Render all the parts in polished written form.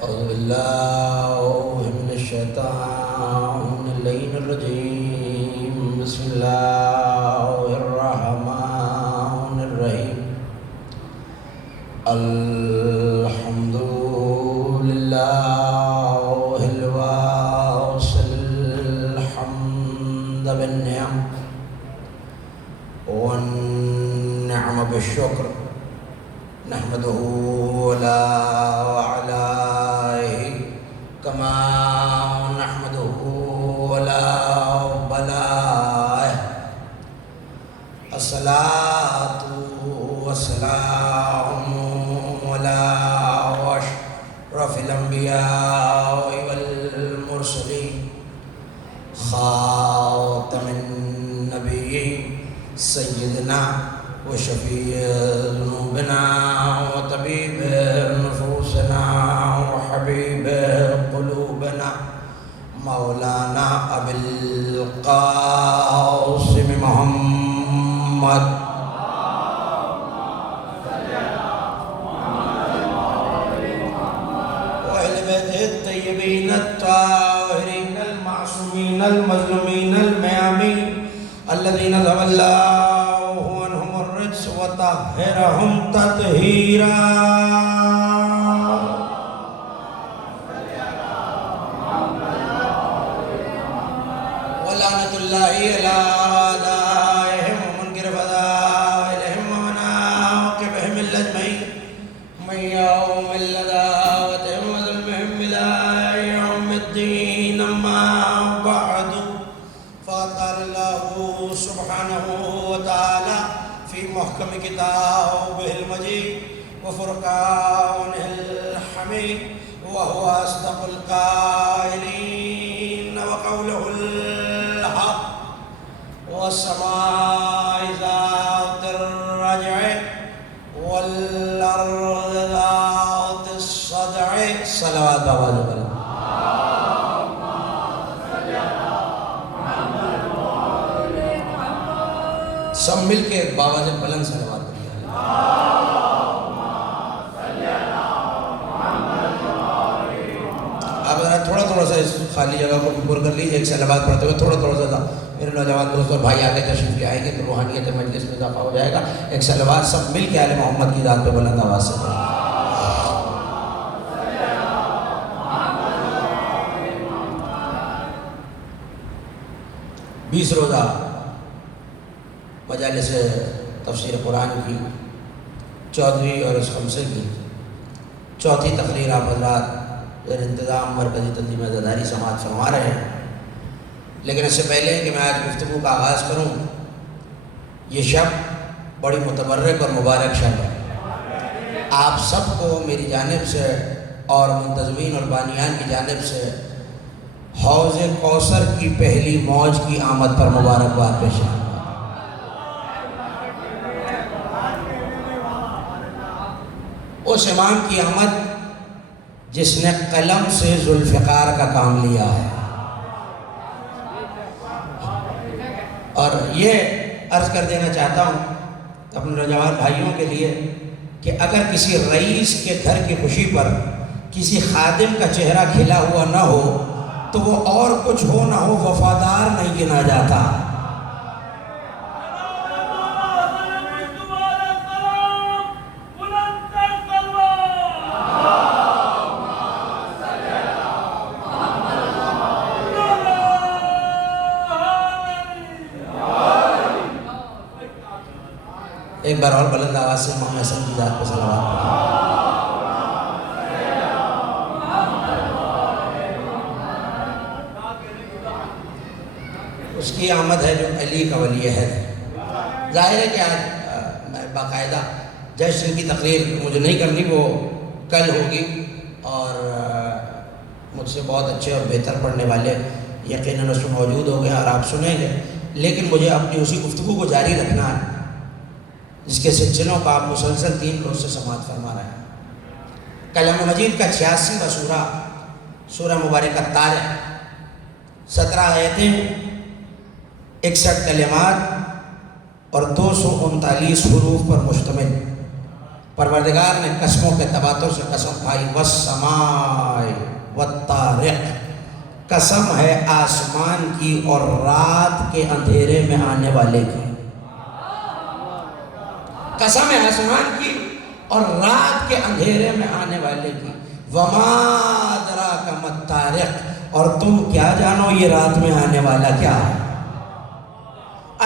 أعوذ بالله من الشيطان اللعين الرجيم. بسم الله الرحمن الرحيم. الحمد لله الواصل الحمد بالنعم والنعم بالشكر نحمده ولا وعلائه كما نحمده ولا بلائه. الصلاة والسلام على أشرف الأنبياء والمرسلين خاتم النبيين سيدنا وشفيع ذنوبنا وطبيب نفوسنا وحبيب قلوبنا مولانا أبي القاسم محمد وأهل بيته الطيبين الطاهرين المعصومين المظلومين الميامين الذين تولوا وطهرهم تطهيرا. ولعنة الله على أعدائهم ومنكر فضائلهم ومناقبهم الأجمعين من يوم العداوة وظلمهم إلى يوم الدين. أما بعد فقال الله سبحانه وتعالى في محكم كتابه المجيد وفرقانه الحميد وهو أصدق القائلين وقوله الحق والسماء ذات الرجع والأرض ذات الصدع. صلوات الله. سب مل کے ایک بابا جب بلند صلوات پڑھیے. آپ ذرا تھوڑا سا اس خالی جگہ کو بھی پر کر لیجیے. ایک صلوات پڑھتے ہوئے تھوڑا سا میرے نوجوان دوست اور بھائی آگے تشریف لے آئیں گے تو روحانیت مجلس میں اضافہ ہو جائے گا. ایک صلوات سب مل کے آل محمد کی ذات پہ بلند آواز سے پڑھیں. 20 روزہ مجالس تفسیر قرآن کی 14ویں اور اس خمسے کی چوتھی تقریر آپ حضرات زیر انتظام مرکزی تنظیم عزاداری سماعت فرما رہے ہیں. لیکن اس سے پہلے کہ میں آج گفتگو کا آغاز کروں، یہ شب بڑی متبرک اور مبارک شب ہے. آپ سب کو میری جانب سے اور منتظمین اور بانیان کی جانب سے حوض کوثر کی پہلی موج کی آمد پر مبارکباد پیش ہے. اس امام کی آمد جس نے قلم سے ذوالفقار کا کام لیا ہے. اور یہ عرض کر دینا چاہتا ہوں اپنے نوجوان بھائیوں کے لیے کہ اگر کسی رئیس کے گھر کی خوشی پر کسی خادم کا چہرہ کھلا ہوا نہ ہو تو وہ اور کچھ ہو نہ ہو وفادار نہیں گنا جاتا. ایک بار اور بلند آواز سے محمد حسن کی ذات پہ صلوات پڑھیں. اس کی آمد ہے جو علی کا ولی ہے. ظاہر ہے کہ آج باقاعدہ جشن کی تقریر مجھے نہیں کرنی، وہ کل ہوگی اور مجھ سے بہت اچھے اور بہتر پڑھنے والے یقیناً اس میں موجود ہوں گے اور آپ سنیں گے. لیکن مجھے اپنی اسی گفتگو کو جاری رکھنا ہے جس کے سلسلوں کا آپ مسلسل 3 روز سے سماعت فرما رہے ہیں. کلام مجید کا 86واں سورہ سورہ مبارکہ طارق 17 آیتیں 61 کلمات اور 239 حروف پر مشتمل پروردگار نے قسموں کے تباتر سے قسم کھائی، والسماء والطارق، قسم ہے آسمان کی اور رات کے اندھیرے میں آنے والے کی، قسم ہے آسمان کی اور رات کے اندھیرے میں آنے والے کی، وما ادراک ما الطارق، اور تم کیا جانو یہ رات میں آنے والا کیا ہے؟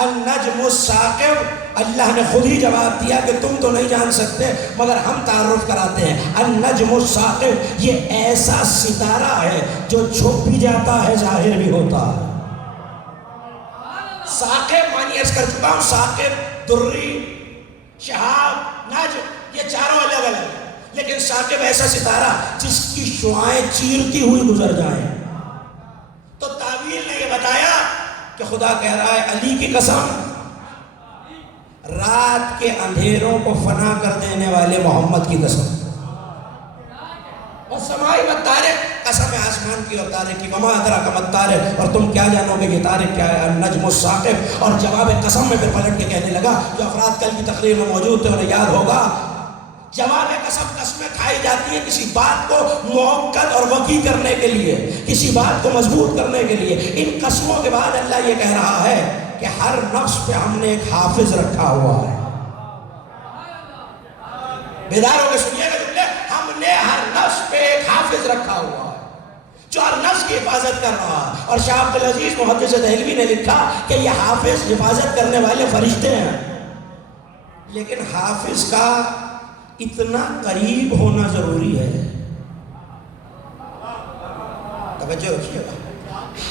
النجم الثاقب، اللہ نے خود ہی جواب دیا کہ تم تو نہیں جان سکتے مگر ہم تعارف کراتے ہیں۔ النجم الثاقب، یہ ایسا ستارہ ہے جو چھپ بھی جاتا ہے ظاہر بھی ہوتا ہے۔ ثاقب معنی عرض کر چکا ہوں، ثاقب، دری، شہاب، نجم، یہ چاروں الگ الگ ہیں، لیکن ثاقب ایسا ستارہ جس کی شعاعیں چیرتی ہوئی گزر جائیں۔ تو تعویل نے یہ بتایا کہ خدا کہہ رہا ہے علی کی قسم، رات کے اندھیروں کو فنا کر دینے والے محمد کی قسم، والسماء والطارق، قسم ہے آسمان کی اور طارق کی، وما ادراک ما الطارق، اور تم کیا جانو گے یہ طارق کیا ہے؟ النجم الثاقب۔ اور جواب قسم میں پھر پلٹ کے کہنے لگا، جو افراد کل کی تقریر میں موجود تھے انہیں یاد ہوگا، جواب قسم قسمیں کھائی جاتی ہیں کسی بات کو موقت اور وقی کرنے کے لیے، کسی بات کو مضبوط کرنے کے لیے۔ ان قسموں کے بعد اللہ یہ کہہ رہا ہے کہ ہر نفس پہ ہم نے ایک حافظ رکھا ہوا ہے۔ بیدار ہو کے سنیے گا جملے، ہم نے ہر نفس پہ ایک حافظ رکھا ہوا ہے جو ہر نفس کی حفاظت کر رہا ہے۔ اور شاہ عبدالعزیز محدث دہلوی نے لکھا کہ یہ حافظ حفاظت کرنے والے فرشتے ہیں، لیکن حافظ کا اتنا قریب ہونا ضروری ہے، توجہ رکھیے گا،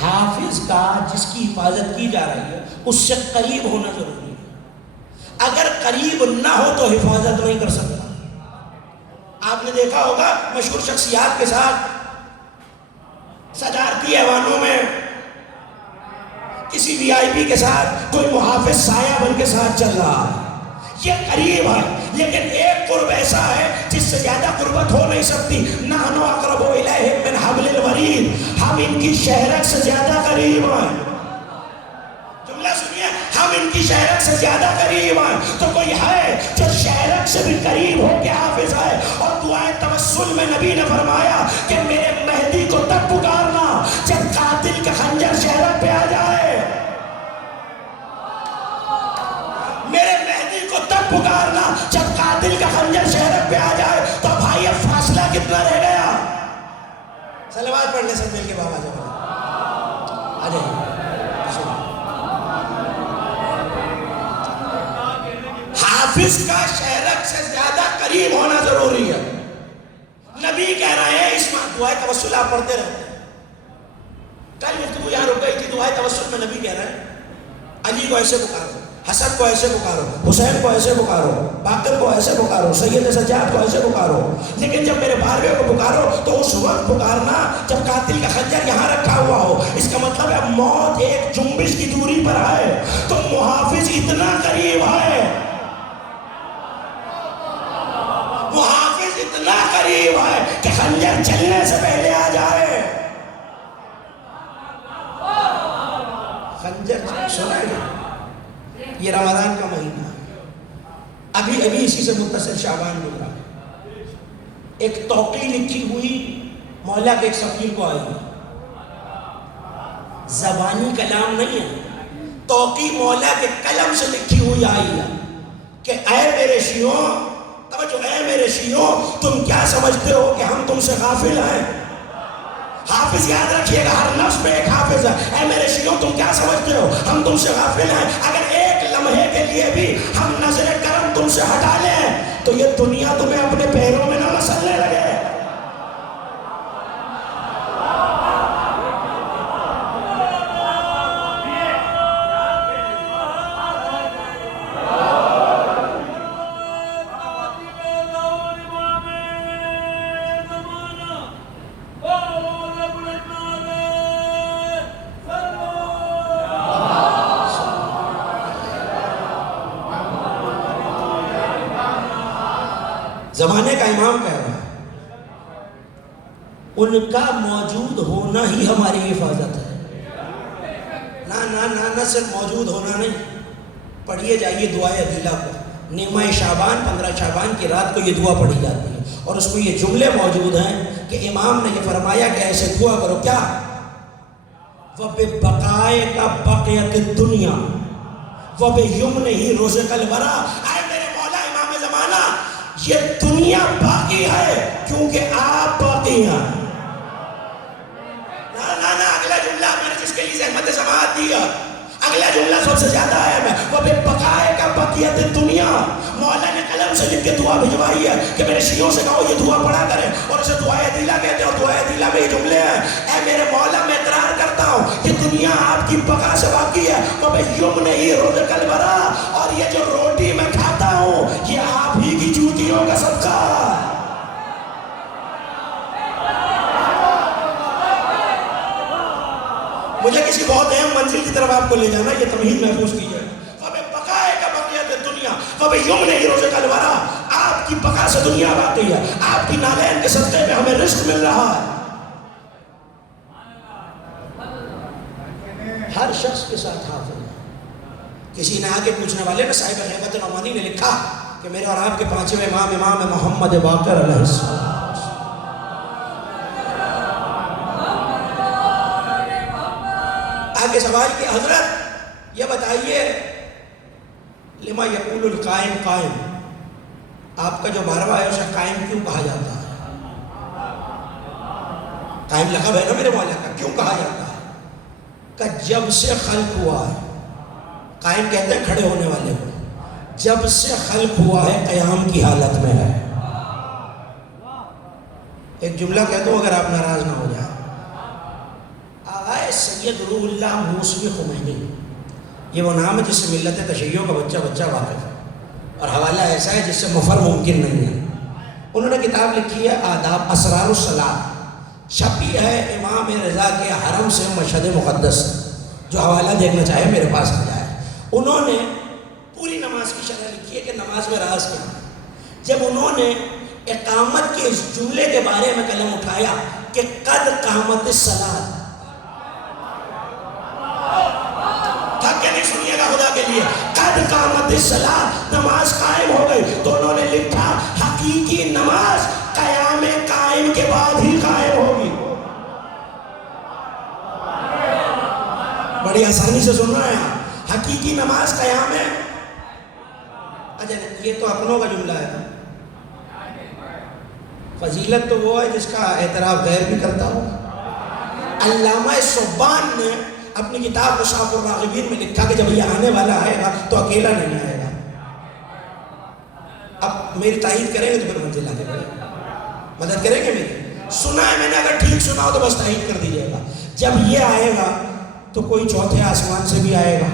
حافظ کا جس کی حفاظت کی جا رہی ہے اس سے قریب ہونا ضروری ہے۔ اگر قریب نہ ہو تو حفاظت نہیں کر سکتا۔ آپ نے دیکھا ہوگا مشہور شخصیات کے ساتھ صدارتی ایوانوں میں کسی وی آئی پی کے ساتھ کوئی محافظ سایہ بن کے ساتھ چل رہا ہے، یہ قریب ہے، لیکن ایک قرب ایسا ہے جس سے زیادہ قربت ہو نہیں سکتی۔ نحن اقرب الیہ من حبل الورید، ہم ان کی شہرت سے زیادہ قریب ہیں۔ جملہ سنیے، ہم ان کی شہرت سے زیادہ قریب ہیں۔ تو کوئی ہے جو شہرت سے بھی قریب ہو کے حافظ ہے، اور دعائے توسل میں نبی نے فرمایا کہ میرے مہدی کو تب پکارنا جب قاتل کا خنجر شہرت پہ آ جائے، میرے مہدی کو تب پکارنا جب قاتل کا خنجر شہرت پہ آ جائے۔ تو بھائی اب فاصلہ کتنا رہ گیا؟ صلوات پڑھ لے سب مل کے بابا جب آ جائیں۔ حافظ کا شہرت سے زیادہ قریب ہونا ضروری ہے۔ نبی کہہ رہے ہیں، اس دعائے توسل آپ پڑھتے رہتے ہیں۔ کل گفتگو یہاں رک گئی تھی، دعائے توسل میں نبی کہہ رہے ہیں علی کو ایسے پکارو، حسن کو ایسے پکارو، حسین کو ایسے پکارو، باقر کو ایسے پکارو، سید سجاد کو ایسے پکارو، لیکن جب میرے بارہویں کو پکارو تو اس وقت پکارنا جب قاتل کا خنجر یہاں رکھا ہوا ہو۔ اس کا مطلب ہے موت ایک جنبش کی دوری پر ہے تو محافظ اتنا قریب ہے، محافظ اتنا قریب ہے کہ خنجر چلنے سے پہلے آ جائے۔ خنجر سنا ہے، یہ رمضان کا مہینہ ہے، ابھی اسی سے متصل شعبان گزرا، ایک توقیع لکھی ہوئی مولا کے ایک سفیر کو آئی، زبانی کلام نہیں ہے، توقیع مولا کے قلم سے لکھی ہوئی آئی ہے کہ اے میرے شیعوں، توجہ، اے میرے شیعوں، تم کیا سمجھتے ہو کہ ہم تم سے غافل ہیں؟ حافظ یاد رکھیے گا، ہر نفس میں ایک حافظ ہے۔ اے میرے شیعوں، تم کیا سمجھتے ہو ہم تم سے غافل ہیں؟ اگر ایک لمحے کے لیے بھی ہم نظر کرم تم سے ہٹا لیں تو یہ دنیا تمہیں اپنے پیروں میں نہ مسلنے لگے۔ زمانے کا امام کہہ رہا ہے ان کا موجود ہونا ہی ہماری حفاظت ہے، نہ صرف موجود ہونا نہیں۔ پڑھیے جائیے دعائے عدیلہ کو، نیمہ شعبان 15 شعبان کی رات کو یہ دعا پڑھی جاتی ہے، اور اس میں یہ جملے موجود ہیں کہ امام نے یہ فرمایا کہ ایسے دعا کرو کیا؟ وَبِبَقَائِكَ بَقِيَتِ الدُّنْيَا وَبِيُمْنِهِ رُزِقَ الْوَرَىٰ۔ اے میرے مولا امام زمانہ، یہ دنیا باقی ہے کیونکہ آپ باقی ہیں۔ نا اگلا جملہ میں نے جس کے لیے زحمت سماعت دی ہے، اگلا جملہ سب سے زیادہ ہے میں وَبِبَقَائِكَ بَقِيَتِ الدُّنْيَا۔ مولا نے قلم سے لکھ کے دعا بھجوائی ہے کہ میرے شیعوں سے کہو یہ دعا پڑھا کریں، اور اسے دعائے دلہ کہتے ہیں، اور دعائے دلہ میں یہ جملے ہیں: اے میرے مولا میں اقرار کرتا ہوں کہ دنیا آپ کی بقا سے باقی ہے، وَبِيُمْنِهِ رُزِقَ الْوَرَىٰ، اور یہ جو روٹی میں کھاتا ہوں یہ آپ ہی کی جوتیوں کا صدقہ ہے۔ مجھے کسی بہت اہم منزل کی طرف آپ کو لے جانا، یہ تمہید محفوظ کیجئے۔ وَبِبَقَائِكَ بَقِيَتِ الدُّنْيَا وَبِيُمْنِهِ رُزِقَ الْوَرَىٰ، آپ کی بقا سے دنیا باقی ہے، آپ کی نالین کے صدقے میں ہمیں رزق مل رہا ہے۔ ہر شخص کے ساتھ حافظ ہے۔ کسی نے آگے پوچھنے والے نے صاحب غیبت نعمانی نے لکھا کہ میرے اور آپ کے پانچویں امام محمد باقر علیہ السلام، آگے سوال کہ حضرت یہ بتائیے لما یقول القائم قائم، آپ کا جو 12واں ہے اسے قائم کیوں کہا جاتا ہے؟ قائم لقب ہے نا میرے مولا کا، کیوں کہا جاتا ہے؟ کہ جب سے خلق ہوا ہے، قائم کہتے ہیں کھڑے ہونے والے کو، جب سے خلق ہوا ہے قیام کی حالت میں ہے۔ ایک جملہ کہتا ہوں اگر آپ ناراض نہ ہو جائیں، آغائے سید روح اللہ موسوی خمینی، یہ وہ نام ہے جس سے ملت تشیعوں کا بچہ واقف ہے، اور حوالہ ایسا ہے جس سے مفر ممکن نہیں ہے۔ انہوں نے کتاب لکھی ہے آداب اسرار الصلاۃ، چھپی ہے امام رضا کے حرم سے مشہد مقدس، جو حوالہ دیکھنا چاہے میرے پاس آ جائے۔ انہوں نے پوری نماز کی شرح لکھی ہے کہ نماز میں راز کیا ہے۔ جب انہوں نے اقامت کے اس جملے کے بارے میں قلم اٹھایا کہ قد قامت الصلاۃ، تھک کے نہیں سنیے گا خدا کے لیے، قد قامت الصلاۃ، نماز قائم ہو گئی، تو انہوں نے لکھا حقیقی نماز قیام قائم کے بعد ہی قائم ہوگی۔ بڑی آسانی سے سن رہے ہیں، حقیقی نماز قیام ہے۔ اچھا یہ تو اپنوں کا جملہ ہے، فضیلت تو وہ ہے جس کا اعتراف غیر بھی کرتا ہو۔ علامہ صبان نے اپنی کتاب مشاف الراغبین میں لکھا کہ جب یہ آنے والا آئے گا تو اکیلا نہیں آئے گا۔ اب میری تائید کریں گے تو پھر منزل آگے بڑھے، مدد کریں گے میری؟ سنا ہے میں نے، اگر ٹھیک سنا ہو تو بس تائید کر دیجیے گا۔ جب یہ آئے گا تو کوئی چوتھے آسمان سے بھی آئے گا۔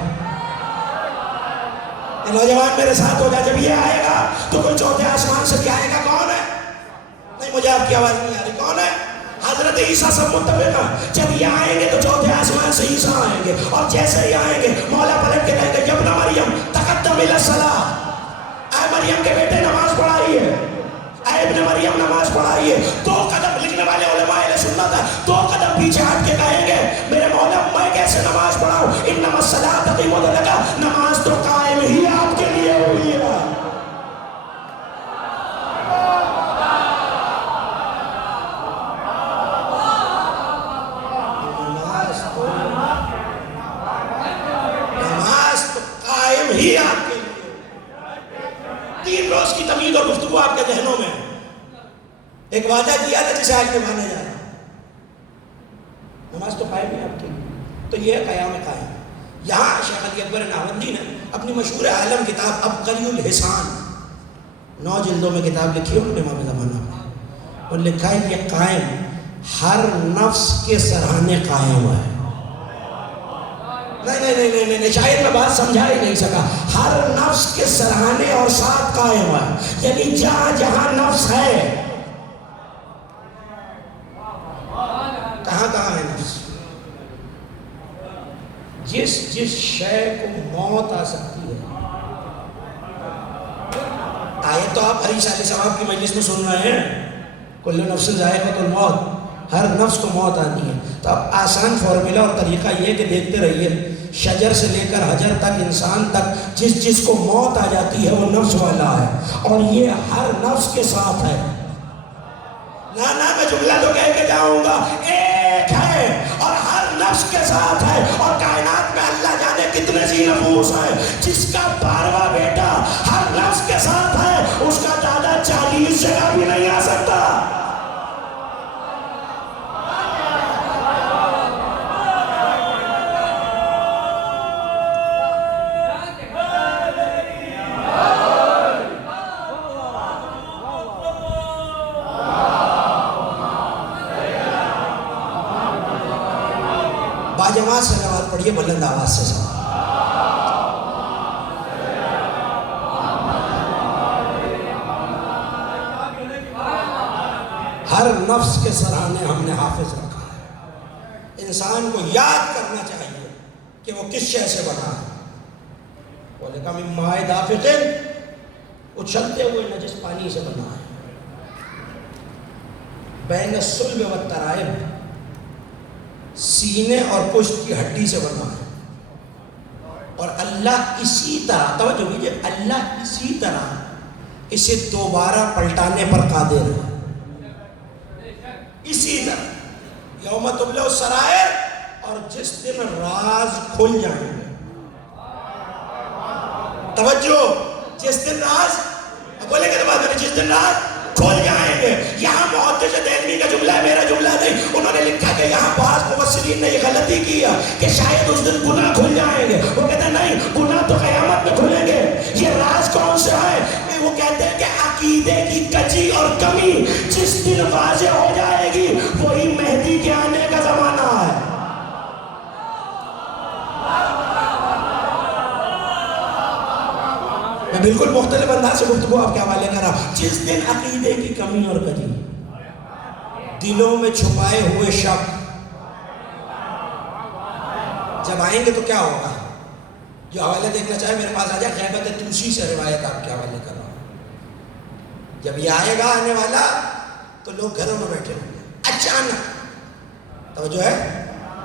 نوجوان میرے ساتھ ہو جائے، جب یہ آئے گا تو کوئی چوتھے آسمان سے بھی آئے گا۔ کون ہے؟ نہیں مجھے آپ کی آواز نہیں آ رہی، کون ہے؟ حضرت عیسیٰ سب متفق ہیں، جب یہ آئیں گے تو چوتھے آسمان سے عیسیٰ آئیں گے، اور جیسے ہی آئیں گے مولا پلٹ کے کہیں گے یا ابن مریم تقدم الی الصلاۃ، اے مریم کے بیٹے نماز پڑھائیے، اے ابن مریم نماز پڑھائیے۔ 2 قدم، لکھنے والے علماء اہل سنت ہے، 2 قدم پیچھے ہٹ کے کہیں گے میرے مولا میں کیسے نماز پڑھاؤں؟ انما الصلاۃ قیمت لگا، نماز تو قائم ہی آپ کے لیے ہوئی ہے۔ ہی آپ کے لیے 3 روز کی تمہید اور گفتگو آپ کے ذہنوں میں ایک وعدہ کیا تھا جسے آج نبھانے جا رہا، نماز تو قائم ہے آپ کے لیے، تو یہ ہے قیام قائم۔ یہاں شیخ علی اکبر نہاوندی نے اپنی مشہور عالم کتاب عبقری الحسان 9 جلدوں میں کتاب لکھی ہے انہوں نے امام زمانہ میں، اور لکھا ہے کہ قائم ہر نفس کے سراہنے قائم ہے۔ نہیں شاید میں بات سمجھا ہی نہیں سکا، ہر نفس کے سراہنے اور ساتھ قائم ہے، یعنی جہاں جہاں نفس ہے، کہاں کہاں ہے نفس، جس شے کو موت آ سکتی ہے۔ آیت تو آپ حدیث علیہ ثواب کی مجلس میں سن رہے ہیں، کل نفس ذائقۃ الموت، ہر نفس کو موت آتی ہے۔ تو اب آسان فارمولا اور طریقہ یہ کہ دیکھتے رہیے شجر سے لے کر حجر تک، انسان تک جس کو موت آ جاتی ہے وہ نفس والا ہے، اور یہ ہر نفس کے ساتھ ہے۔ نا میں جملہ تو کہہ کے جاؤں گا، ایک ہے اور ہر نفس کے ساتھ ہے، اور کائنات میں اللہ جانے کتنے سی نفوس ہیں، جس کا 12واں بیٹا ہر نفس کے ساتھ ہے، اس کا دادا 40 جگہ بھی نہیں آ سکتا۔ باجماعت سے نماز پڑھیے بلند آواز سے سب۔ ہر نفس کے سرانے ہم نے حافظ رکھا ہے۔ انسان کو یاد کرنا چاہیے کہ وہ کس شے سے بنا ہے۔ وَلَكَ مِن مَاءٍ دَافِقٍ، اچھلتے ہوئے نجس پانی سے بنا ہے۔ بین الصلب والترائب، سینے اور پشت کی ہڈی سے بنا ہے۔ اور اللہ اسی طرح، توجہ کیجئے، اللہ اسی طرح اسے دوبارہ پلٹانے پر قادر ہے۔ اسی طرح یوم تبلی السرائر، اور جس دن راز کھل جائیں گے، توجہ، جس دن راز، بولے کہ بعد میں جس دن راز کھل جائیں گے۔ یہاں محدث دہلوی کا جملہ ہے، میرا جملہ نہیں، انہوں نے لکھا کہ یہاں بعض مفسرین نے یہ غلطی کی ہے کہ شاید اس دن گناہ کھل جائیں گے۔ وہ کہتے ہیں نہیں، گناہ تو قیامت میں کھلیں گے۔ یہ راز کون سا ہے؟ وہ کہتے ہیں کہ عقیدے کی کجی اور کمی جس دن واضح ہو جائے گی، وہی مہدی کے آنے کا زمانہ ہے۔ میں بالکل مختلف انداز سے گفتگو آپ کے حوالے کر رہا ہوں۔ جس دن عقیدے کی کمی اور کجی، دلوں میں چھپائے ہوئے شک جب آئیں گے تو کیا ہوگا؟ جو حوالے دیکھنا چاہے میرے پاس آ جائے، غیبت توسی سے روایت آپ کے حوالے کر رہا ہوں۔ جب یہ آئے گا آنے والا تو لوگ گھروں میں بیٹھے ہوں گے، اچانک، توجہ ہے،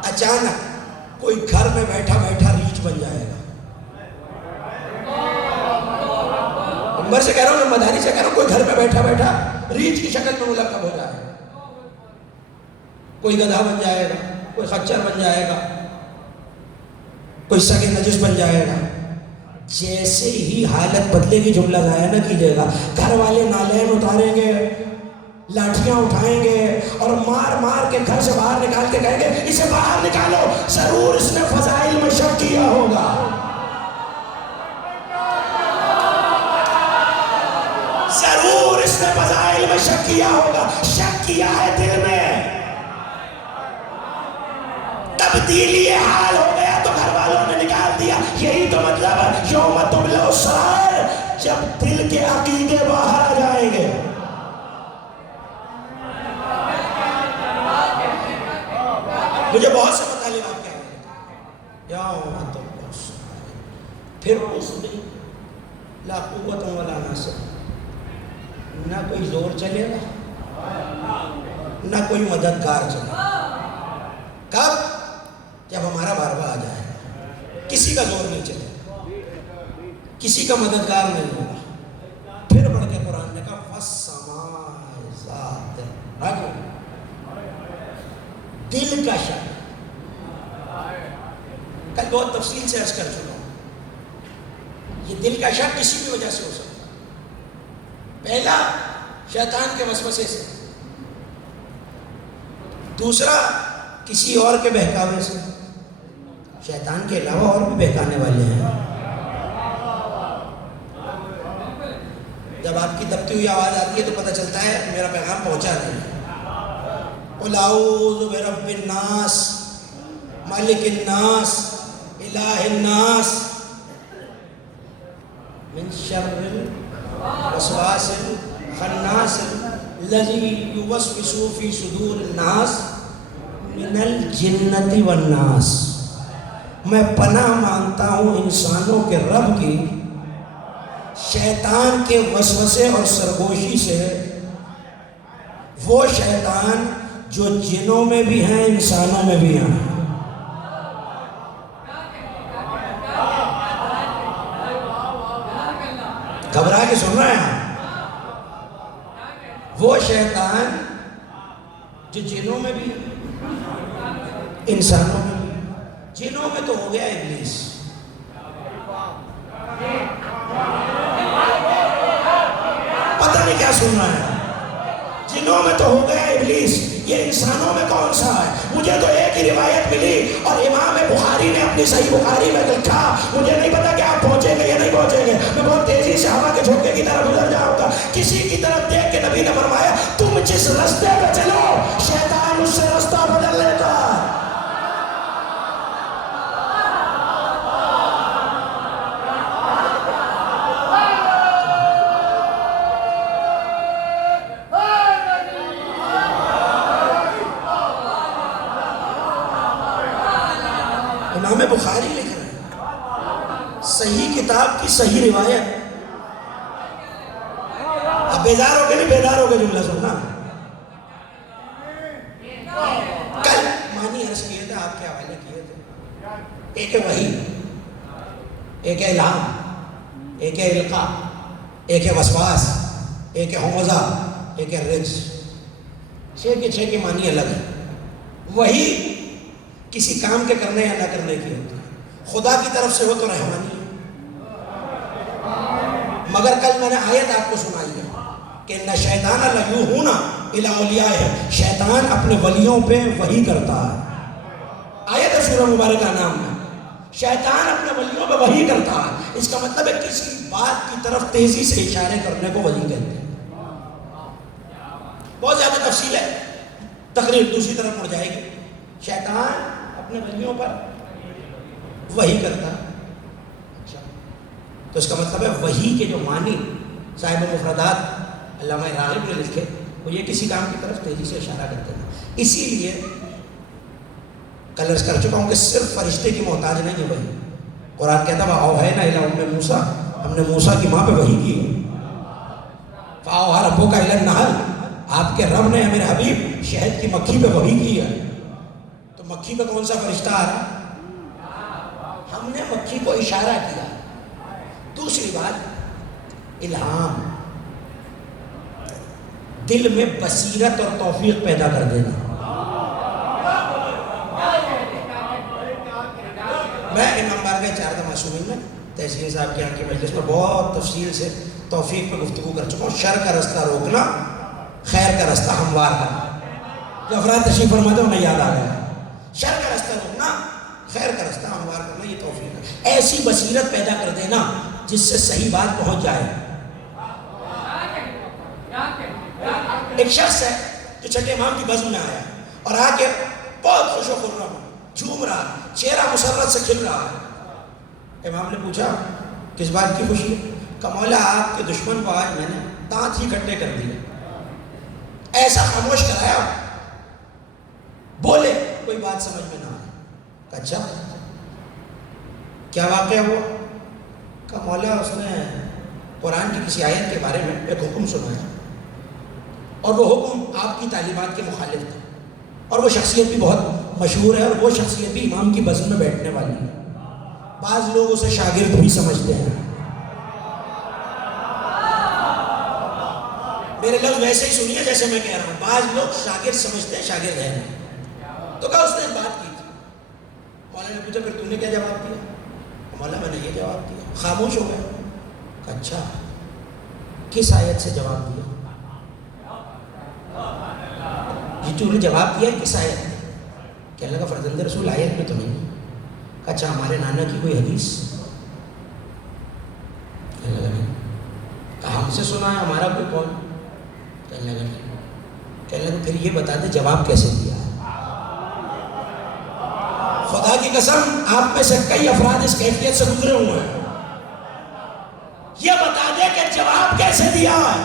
اچانک کوئی گھر میں بیٹھا بیٹھا ریچھ بن جائے گا۔ عمر سے کہہ رہا ہوں، میں مداری سے کہہ رہا ہوں، کوئی گھر میں بیٹھا بیٹھا ریچھ کی شکل میں ملقب ہو جائے گا۔ کوئی گدھا بن جائے گا، کوئی خچر بن جائے گا، کوئی سگے نجس بن جائے گا۔ جیسے ہی حالت بدلے گی، جملہ ضائع نہ کیجیے گا، گھر والے نالین اتاریں گے، لاٹھیاں اٹھائیں گے اور مار مار کے گھر سے باہر نکال کے کہیں گے اسے باہر نکالو، ضرور اس نے فضائل میں شک کیا ہوگا، ضرور اس نے فضائل میں شک کیا ہوگا۔ شک کیا ہے دل میں، تبدیلی حال ہو گیا تو گھر والوں نے نکال دیا۔ یہی تو مطلب ہے یوم تبلی السرائر، جب دل کے عقیدے باہر آ جائیں گے۔ مجھے بہت سے مطالبات کیا ہے، یوم تبلی السرائر، پھر اس دن لا قوت ولا ناصر، نہ کوئی زور چلے گا، نہ کوئی مددگار چلے گا۔ کب؟ جب ہمارا بارگاہ آ جائے، کسی کا زور نہیں چلے گا، کسی کا مددگار نہیں ہوگا۔ پھر پڑھ کے قرآن نے کہا فَالسَّمَاءِ ذَاتِ الرَّجْعِ، دل کا شک، کل بہت تفصیل سے عرض کر چکا ہوں، یہ دل کا شک کسی بھی وجہ سے ہو سکتا ہے۔ پہلا شیطان کے وسوسے سے، دوسرا کسی اور کے بہکاوے سے، شیطان کے علاوہ اور بھی بہکانے والے ہیں۔ جب آپ کی دبتی ہوئی آواز آتی ہے تو پتہ چلتا ہے میرا پیغام پہنچا نہیں ہے۔ قُلْ أَعُوذُ بِرَبِّ النَّاسِ مَلِكِ النَّاسِ إِلَٰهِ النَّاسِ مِن شَرِّ الْوَسْوَاسِ الْخَنَّاسِ الَّذِي يُوَسْوِسُ فِي صُدُورِ النَّاسِ مِنَ الْجِنَّةِ وَالنَّاسِ۔ میں پناہ مانگتا ہوں انسانوں کے رب کی شیطان کے وسوسے اور سرگوشی سے، وہ شیطان جو جنوں میں بھی ہیں انسانوں میں بھی ہیں۔ گھبرا کے سن رہے ہیں؟ وہ شیطان جو جنوں میں بھی انسانوں میں بھی، جنوں میں تو ہو گیا ابلیس، پتہ نہیں کیا سن رہا ہے، جنوں میں تو ہو گیا ابلیس، یہ انسانوں میں کون سا ہے؟ مجھے تو ایک ہی روایت ملی اور امام بخاری نے اپنی صحیح بخاری میں لکھا، مجھے نہیں پتا کہ آپ پہنچیں گے یا نہیں پہنچیں گے، میں بہت تیزی سے ہوا کے جھونکے کی طرف گزر جاؤں گا، کسی کی طرف دیکھ کے نبی نے فرمایا تم جس راستے پہ چلو شیطان اس سے راستہ بدل لیتا ہے۔ امام بخاری لکھ رہے ہیں صحیح کتاب کی صحیح روایت، اب بیدار ہو کے نہیں، بیدار ہو کے جملہ سننا، کل معنی عرض کیے تھے، آپ کے حوالے کیے تھے، ایک ہے وحی، ایک ہے الہام، ایک ہے القاء، ایک ہے وسواس، ایک ہے حمزہ، ایک ہے رجس، چھ کے معنی الگ ہے۔ وہی کسی کام کے کرنے یا نہ کرنے کی ہوتی ہے، خدا کی طرف سے ہو تو رحمانی ہے، مگر کل میں نے آیت آپ کو سنائی ہے کہ نہ شیطان لیوحون الی اولیائہ، شیطان اپنے ولیوں پہ وحی کرتا ہے، آیت سورہ مبارکہ نام ہے، شیطان اپنے ولیوں پہ وحی کرتا ہے، اس کا مطلب ہے کسی بات کی طرف تیزی سے اشارے کرنے کو وحی کہتے ہیں۔ بہت زیادہ تفصیل ہے، تقریر دوسری طرف مڑ جائے گی، شیطان اپنے ولیوں پر وحی کرتا ہے، اچھا تو اس کا مطلب ہے وحی کے جو معنی صاحب مفردات علامہ راغب نے لکھے وہ یہ کسی کام کی طرف تیزی سے اشارہ کرتے ہیں، اسی لیے کل عرض کر چکا ہوں کہ صرف فرشتے کی محتاج نہیں ہے وحی، قرآن کہتا ہے اوحینا الی ام موسیٰ، ہم نے موسیٰ کی ماں پہ وحی کی ہے، فاوحیٰ ربک الی النحل، آپ کے رب نے میرے حبیب شہد کی مکھی پہ وحی کی ہے، تو مکھی پہ کون سا فرشتہ آ رہا ہے؟ ہم نے مکھی کو اشارہ کیا۔ دوسری بات الہام، دل میں بصیرت اور توفیق پیدا کر دینا۔ میں امام بارگاہ چارہ معصومین میں تحسین صاحب کے یہاں کی مجلس میں بہت تفصیل سے توفیق پہ گفتگو کر چکا ہوں، شر کا رستہ روکنا، خیر کا رستہ ہموار کرنا، جو افراد تشریف فرماتے ہیں انہیں یاد آ گیا، شر کا رستہ روکنا، خیر کا رستہ ہموار کرنا، یہ توفیق ہے، ایسی بصیرت پیدا کر دینا جس سے صحیح بات پہنچ جائے۔ ایک شخص ہے جو چھٹے امام کی بزم میں آیا اور آ کے بہت خوش و خرم جھوم رہا، چہرہ مسرت سے کھل رہا ہے۔ امام نے پوچھا کس بات کی خوشی ہے؟ کہ مولا آپ کے دشمن کو آج میں نے دانت ہی کھٹے کر دیے، ایسا خاموش کرایا بولے کوئی بات سمجھ میں نہ آئے۔ اچھا کیا واقعہ ہوا؟ کہ مولا اس نے قرآن کی کسی آیت کے بارے میں ایک حکم سنایا اور وہ حکم آپ کی تعلیمات کے مخالف تھا، اور وہ شخصیت بھی بہت مشہور ہے اور وہ شخصیت بھی امام کی بزم میں بیٹھنے والی ہے، بعض لوگ اسے شاگرد بھی سمجھتے ہیں، میرے لفظ ویسے ہی سنیے جیسے میں کہہ رہا ہوں، بعض لوگ شاگرد سمجھتے ہیں، شاگرد ہیں۔ تو کہا اس نے بات کی تھی، مولا نے پوچھا پھر تم نے کیا جواب دیا؟ مولا میں نے یہ جواب دیا، خاموش ہو گئے۔ اچھا کس آیت سے جواب دیا؟ یہ تو نے جواب دیا کس آیت میں؟ کہنے لگا فرزند رسول آیت میں تو نہیں۔ اچھا ہمارے نانا کی کوئی حدیث؟ کہنے لگا نہیں۔ کہا ہم سے سنا ہے ہمارا کوئی کون؟ کہنے لگا نہیں۔ کہنے لگا پھر یہ بتا دے جواب کیسے دیا ہے؟ خدا کی قسم آپ میں سے کئی افراد اس کیفیت سے گزرے ہوئے ہیں، یہ بتا دے کہ جواب کیسے دیا ہے،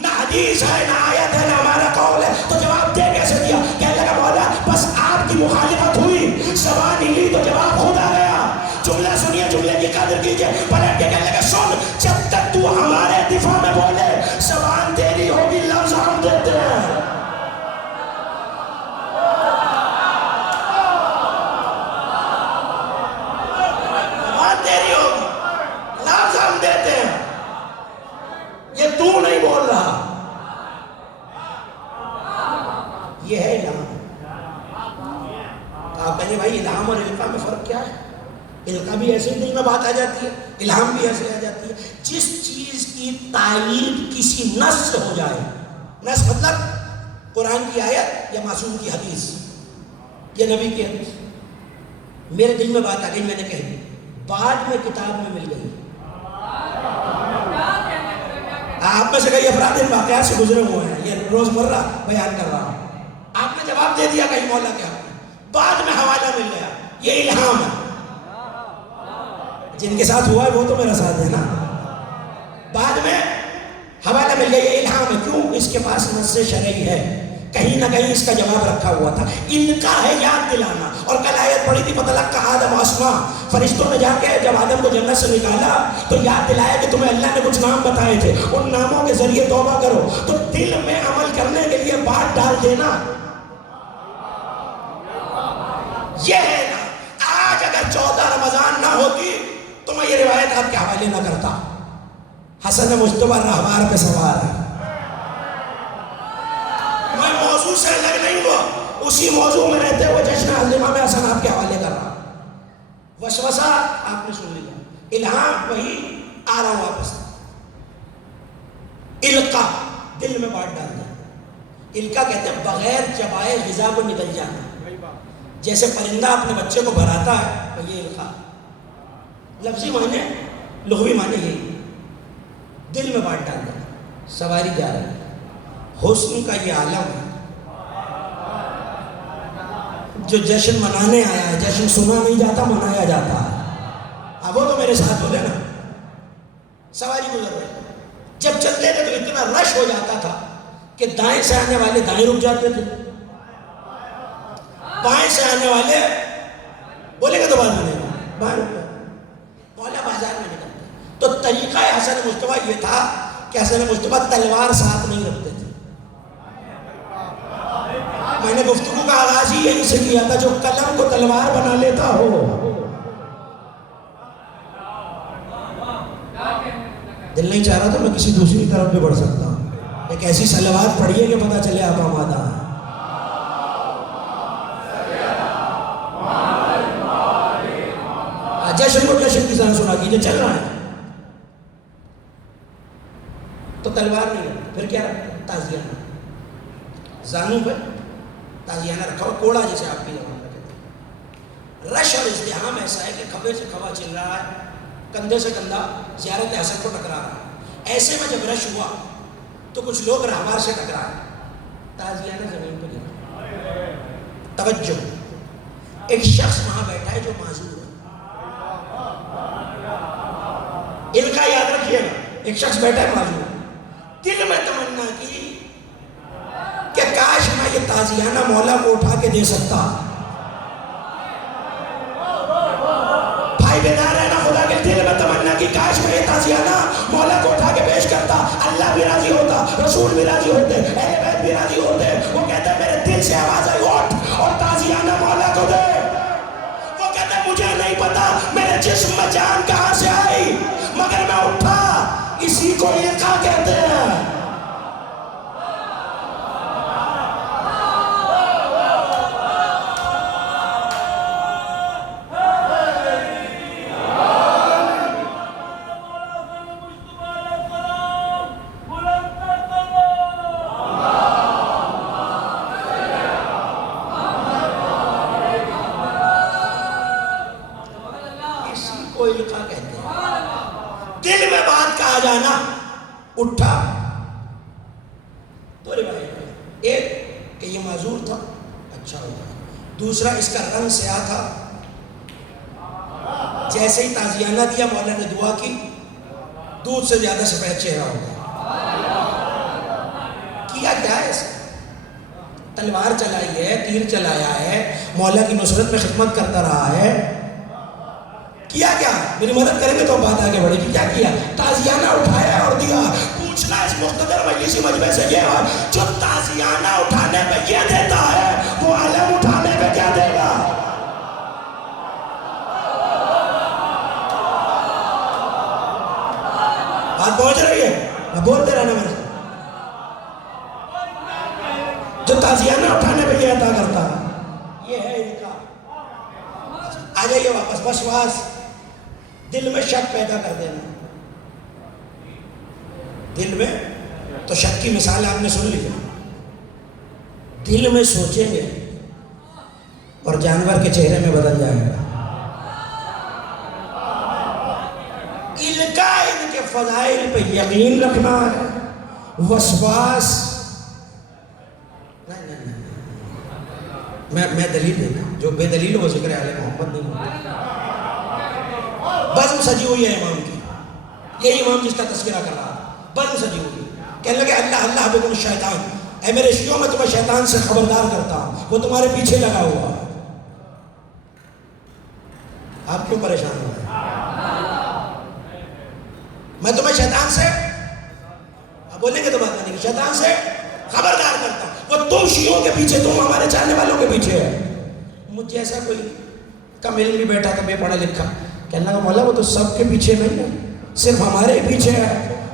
نہ حدیث ہے نہ آیت ہے نہ ہمارا قول ہے، تو جواب دے کیسے دیا؟ کہنے لگا مولا بس آپ کی مخالفت ہوئی، زبان ہلی تو جواب خود آ گیا۔ جملہ سنیے، جملے کی قدر کیجئے، پلٹ کے کہنے لگا سن، جب تک تو ہمارے دفاع میں بولے زبان تیری ہوگی، لفظ ہم دیتے ہیں۔ زبان تیری ہوگی، لفظ ہم دیتے ہیں۔ القا بھی ایسے ہی دل میں بات آ جاتی ہے، الہام بھی ایسے آ جاتی ہے۔ جس چیز کی تائید کسی نص سے ہو جائے، نص مطلب قرآن کی آیت یا معصوم کی حدیث یا نبی کی حدیث، میرے دل میں بات آ گئی، میں نے کہہ دی، بعد میں کتاب میں مل گئی۔ آپ میں سے کئی افراد ان واقعات سے گزرے ہوئے ہیں، یہ روزمرہ بیان کر رہا ہوں۔ آپ نے جواب دے دیا کہیں مولا کے حق میں، بعد میں حوالہ مل گیا، یہ الہام ہے۔ جن کے ساتھ ہوا ہے وہ تو میرا ساتھ ہے نا۔ بعد میں حوالہ مل گیا، یہ الہام ہے۔ کیوں؟ اس کے پاس نص شرعی ہے، کہیں نہ کہیں اس کا جواب رکھا ہوا تھا۔ ان کا ہے یاد دلانا۔ اور کل آیت پڑھی تھی فَتَلَقَّىٰ آدَمُ أَسْمَاءَ، فرشتوں نے جا کے جب آدم کو جنت سے نکالا تو یاد دلایا کہ تمہیں اللہ نے کچھ نام بتائے تھے، ان ناموں کے ذریعے توبہ کرو۔ تو دل میں عمل کرنے کے لیے بات ڈال دینا، یہ ہے نا۔ آج اگر 14 رمضان نہ ہوتی تو میں یہ روایت آپ کے حوالے نہ کرتا۔ حسن مجتبی راہبار پہ سوار ہے، میں موضوع سے الگ نہیں ہوا، اسی موضوع میں رہتے ہوئے جشن عظیمہ میں حسن آپ کے حوالے کر رہا۔ وسوسہ آپ نے سن لیا، الہام وہی آ رہا واپس۔ القا، دل میں بات ڈال دیا۔ القا کہتے ہیں بغیر چبائے غذا کو نکل جانا۔ جیسے پرندہ اپنے بچے کو بھراتا ہے تو یہ القا، لفظی معنی لغوی معنی یہی، دل میں بات ڈال دیا۔ سواری جا رہی ہے، حسن کا یہ عالم ہے جو جشن منانے آیا ہے، جشن سنا نہیں جاتا، منایا جاتا ہے۔ اب وہ تو میرے ساتھ بولے نا، سواری گزر رہی، جب چلتے تھے تو اتنا رش ہو جاتا تھا کہ دائیں سے آنے والے دائیں رک جاتے تھے، بائیں سے آنے والے بولے گا تو بات بنے گا، بائیں رک جاتے، مولا بازار میں نکلتے۔ تو طریقہ حسن مجتبی یہ تھا کہ حسن مجتبی تلوار ساتھ نہیں رکھتے تھے۔ میں نے گفتگو کا آغاز ہی یہیں سے کیا تھا، جو قلم کو تلوار بنا لیتا ہو۔ دل نہیں چاہ رہا تو میں کسی دوسری طرف بھی بڑھ سکتا ہوں، ایک ایسی صلوات پڑھیے کہ پتہ چلے آپ آمادہ ہیں۔ جشن کو جشن کی طرح سنا کیجیے، چل رہا ہے تو تلوار نہیں رکھتے، پھر کیا رکھتے؟ تازیانہ، زانوں پہ تازیانہ رکھا ہو، کوڑا جسے آپ کی زبان میں کہتے ہیں۔ رش اور ازدحام ایسا ہے کہ کھبے سے کھبا چل رہا ہے، کندھے سے کندھا زیارت حسن کو ٹکرا رہا ہے۔ ایسے میں جب رش ہوا تو کچھ لوگ راہبار سے ٹکرائے، تازیانہ زمین پہ گرا۔ توجہ، ایک شخص وہاں بیٹھا ہے جو معذور ہے، ان کا یاد رکھیے گا، ایک شخص بیٹھا ہے معذور، دل میں تمنا کی کہ کاش میں یہ تازیانہ مولا کو اٹھا کے دے سکتا۔ بھائی بیدار ہے نا، خدا کے دل میں تمنا کی کاش میں یہ تازیانہ مولا کو اٹھا کے پیش کرتا، اللہ بھی راضی ہوتا، رسول بھی راضی ہوتے، اہل بیت بھی راضی ہوتے۔ وہ کہتے ہیں میرے دل سے آواز آئی اٹھ اور تازیانہ مولا کو دے۔ وہ کہتے ہیں مجھے نہیں پتا میرے جسم میں جان کہاں سے آئی، مگر میں اٹھا، اسی کو القا کہتے ہیں۔ دل میں بات کہا جانا، اٹھا تو روایت، ایک کہ یہ معذور تھا، اچھا ہوگا، دوسرا اس کا رنگ سیاہ تھا، جیسے ہی تازیانہ دیا مولا نے دعا کی، دودھ سے زیادہ سفید چہرہ ہوگا۔ کیا کیا ہے اس تلوار چلائی ہے، تیر چلایا ہے، مولا کی نصرت میں خدمت کرتا رہا ہے، کیا کیا؟ میری مدد کریں گے تو بات آگے بڑھے گی۔ کیا کیا؟ تازیانہ اٹھایا اور دیا۔ پوچھنا اس مقتدر مجلسی مجمع سے یہ ہے، جو تازیانہ اٹھانے پہ یہ دیتا ہے وہ علم اٹھانے پہ کیا دے گا؟ بات پہنچ رہی ہے؟ میں بولتے رہنا میرے سے، جو تازیانہ اٹھانے پہ یہ عطا کرتا ہے، یہ ہے ان کا۔ آ جائیے واپس، بس دل میں شک پیدا کر دینا. دل میں تو شک کی مثال آپ نے سن لی. دل میں سوچیں گے اور جانور کے چہرے میں بدل جائے گا. ان کے فضائل پہ یقین رکھنا ہے. وسواس میں دلیل دیتا ہوں. جو بے دلیل وہ ذکر آل محمد نہیں ہوتا. بزم سجی ہوئی ہے امام کی. یہی امام جس کا تذکرہ کر رہا تھا. بزم سجی ہوئی. کہنے لگے اللہ اللہ بکم الشیطان. اے میرے شیعوں میں تمہیں شیطان سے خبردار کرتا ہوں. وہ تمہارے پیچھے لگا ہوا. آپ کیوں پریشان ہو رہے ہیں؟ میں تمہیں شیطان سے آپ بولیں گے تو بات نہیں. شیطان سے خبردار کرتا ہوں. وہ تم شیعوں کے پیچھے, تم ہمارے چاہنے والوں کے پیچھے ہے. مجھ جیسا کوئی کم علم بھی بیٹھا تھا, بے پڑھا لکھا, کہنا کہ مولا وہ تو سب کے پیچھے نہیں ہے, صرف ہمارے ہی پیچھے ہے.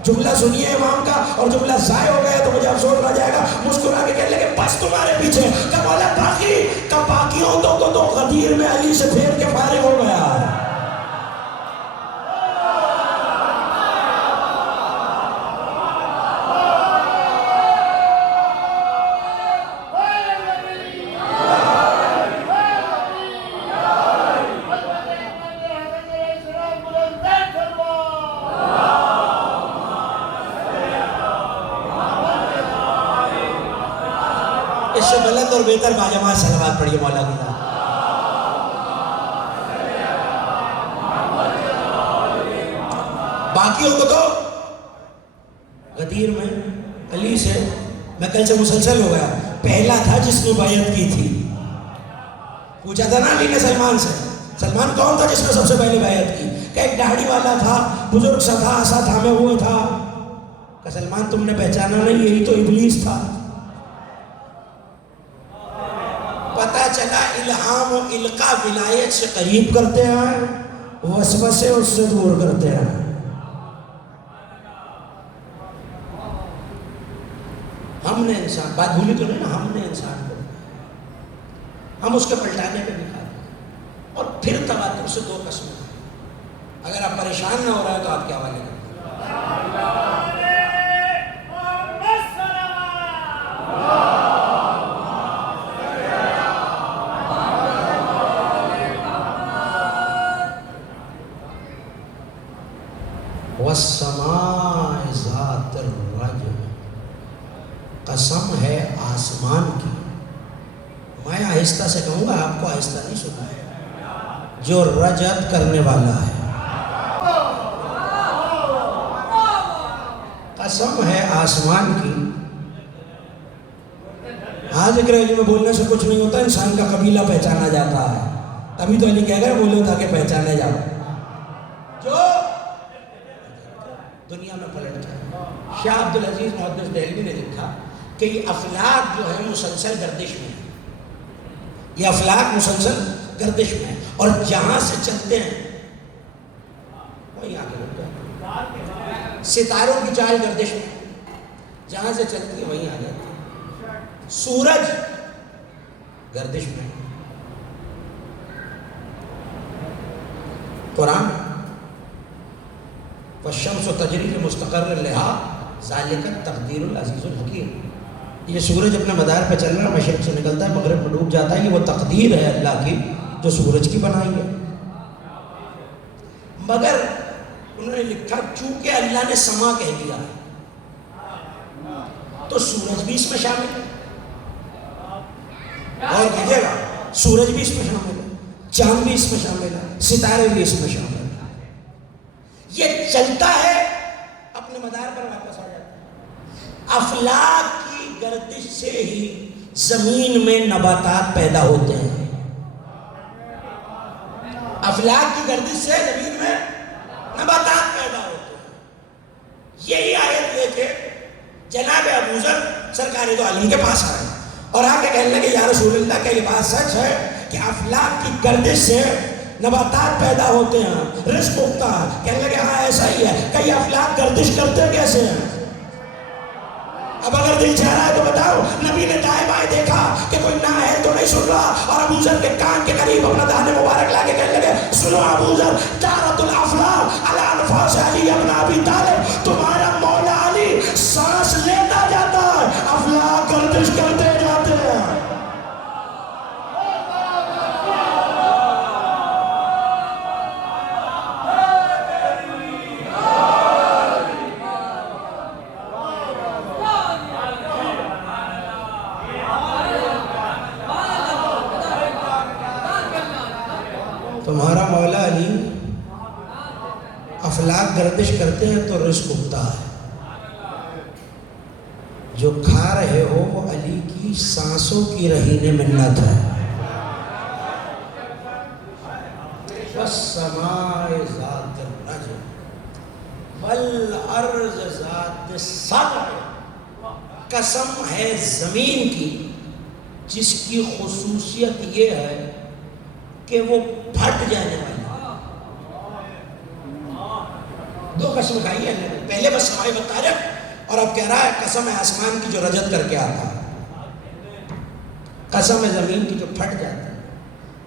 جملہ سنیے امام کا اور جملہ ضائع ہو گیا تو مجھے افسوس رہ جائے گا. مسکرا کے کہنے لگے بس تمہارے پیچھے. کہ مولا باقی کا باقیوں کو تو غدیر میں علی سے پھیر کے فارغ ہو گیا. اس سے بلند اور بہتر باجماعت صلوات پڑھیے مولا کی ذات. باقیوں کو تو غدیر میں علی سے میں کل سے مسلسل ہو گیا. پہلا تھا جس نے بیعت کی تھی. پوچھا تھا نا علی نے سلمان سے, سلمان کون تھا جس نے سب سے پہلے بیعت کی؟ کہ ایک داڑھی والا تھا, بزرگ سا تھا, ایسا تھامے ہوئے تھا. کہ سلمان تم نے پہچانا نہیں, یہی تو ابلیس تھا. پتہ چلا الہام و القاء ولایت سے قریب کرتے ہیں, وسوسے اس سے دور کرتے ہیں. ہم نے انسان, بات بھولی تو نہیں نا, ہم نے انسان کو, ہم اس کے پلٹانے پہ دکھا دیں. اور پھر تواتر سے دو قسمیں. اگر آپ پریشان نہ ہو رہے ہیں تو آپ کے حوالے کریں. والسماء ذات الرجم, قسم ہے آسمان کی. میں آہستہ سے کہوں گا, آپ کو آہستہ نہیں سنا ہے, جو رجت کرنے والا ہے. قسم ہے آسمان کی. آج ذکر علی میں بولنے سے کچھ نہیں ہوتا, انسان کا قبیلہ پہچانا جاتا ہے. تبھی تو علی کہہ گئے بولو تاکہ پہچانے جاؤ. جو دنیا میں پلٹ جائے. شاہ عبدالعزیز محدث دہلوی نے لکھا کہ یہ افلاک جو ہے مسلسل گردش میں ہے. یہ افلاک مسلسل گردش میں ہے, اور جہاں سے چلتے ہیں وہیں آگے لگ جائے. ستاروں کی چال گردش میں, جہاں سے چلتی ہے وہیں آ جاتی ہے. سورج گردش میں. قرآن والشمس تجری لمستقر لها ذالک التقدیر العزیز الحکیم. یہ سورج اپنے مدار پہ چل رہا ہے, مشرق سے نکلتا ہے, مغرب میں ڈوب جاتا ہے. یہ وہ تقدیر ہے اللہ کی جو سورج کی بنائی ہے. مگر انہوں نے لکھا چونکہ اللہ نے سما کہہ دیا تو سورج بھی اس میں شامل ہے. اور کہیے گا سورج بھی اس میں شامل ہے, چاند بھی اس میں شامل ہے, ستارے بھی اس میں شامل ہے. یہ چلتا ہے اپنے مدار پر واپس آ جاتا ہے. افلاک کی گردش سے ہی زمین میں نباتات پیدا ہوتے ہیں. افلاک کی گردش سے زمین میں نباتات پیدا ہوتے ہیں. یہی آیت لے کے جناب ابو ذر سرکار دو عالم کے پاس آئے اور آ کے کہنے لگے یا رسول اللہ کہ یہ بات سچ ہے کہ افلاک کی گردش سے نباتات پیدا ہوتے ہیں, رزق اگتا ہے؟ کہنے لگے ہاں ایسا ہی ہے. کہ یہ افلاک گردش کرتے کیسے ہیں؟ اب اگر دل چاہ رہا ہے تو بتاؤ. نبی نے دائیں بائیں دیکھا کہ کوئی نہ ہے تو نہیں سن رہا, اور ابو ذر کے کان کے قریب اپنا دہن مبارک لا کے کہنے لگے سنو ابو ذر, دارت الافلاک عباس علی ابن ابی طالب، تمہارا مولا علی سانس لیتا جاتا ہے، افلاک گردش کرتے جاتے ہیں۔ تمہارا مولا علی افلاک گردش کرتے ہیں تو رزق اگتا ہے، جو کھا رہے ہو وہ علی کی سانسوں کی رہین منت ہے۔ والسماء ذات الرجع والارض ذات الصدع، قسم ہے زمین کی جس کی خصوصیت یہ ہے کہ وہ پھٹ جانے والی۔ دو قسم کھائی ہے اللہ نے، پہلے بس سمائے والطارق، اور اب کہہ رہا ہے قسم ہے آسمان کی جو رجت کر کے آتا ہے، قسم ہے زمین کی جو پھٹ جاتا ہے۔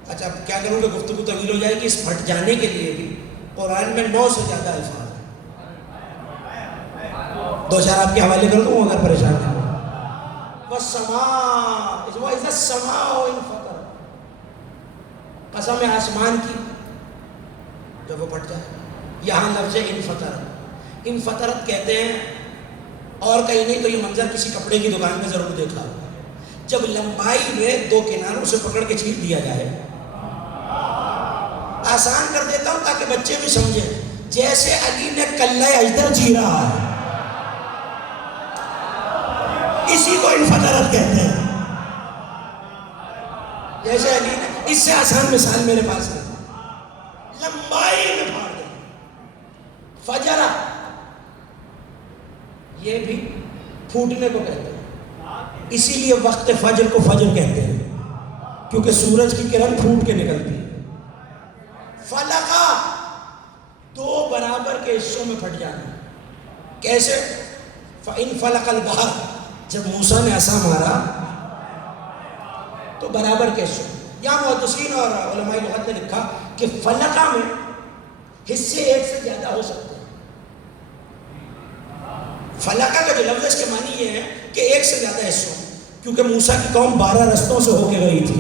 اچھا اب کیا کروں کہ گفتگو طویل ہو جائے گی، اس پھٹ جانے کے لیے بھی قرآن میں 9 سے زیادہ الفاظ ہیں، 2 4 آپ کے حوالے کر دوں اگر پریشان ہے۔ والسماء وَإِذَا السَّمَاءُ انفطرت، قسم ہے آسمان کی جب وہ پھٹ جائے۔ یہاں لفظ انفطرت، انفطرت کہتے ہیں، اور کہیں نہیں تو یہ منظر کسی کپڑے کی دکان میں ضرور دیکھا ہوگا، جب لمبائی میں 2 کناروں سے پکڑ کے چھیل دیا جائے۔ آسان کر دیتا ہوں تاکہ بچے بھی سمجھیں، جیسے علی نے کلہ اجدر چیرا ہے، اسی کو انفطرت کہتے ہیں۔ جیسے علی نے، اس سے آسان مثال میرے پاس ہے، لمبائی میں پھاڑ دیں۔ فجرہ، یہ بھی پھوٹنے کو کہتے ہیں، اسی لیے وقت فجر کو فجر کہتے ہیں، کیونکہ سورج کی کرن پھوٹ کے نکلتی ہے۔ فلقہ، 2 برابر کے حصوں میں پھٹ جانا۔ کیسے؟ فَإِنْ فَلَقَ الْبَحْرَ، جب موسیٰ نے عصا مارا تو برابر کے حصوں۔ یہاں محدثین اور علماء لغت نے لکھا کہ فلقہ میں حصے ایک سے زیادہ ہو سکتے ہیں۔ فلقہ کا جو لفظ ہے اس کے معنی یہ ہے کہ ایک سے زیادہ حصوں، کیونکہ موسیٰ کی قوم 12 رستوں سے ہو کے گئی تھی،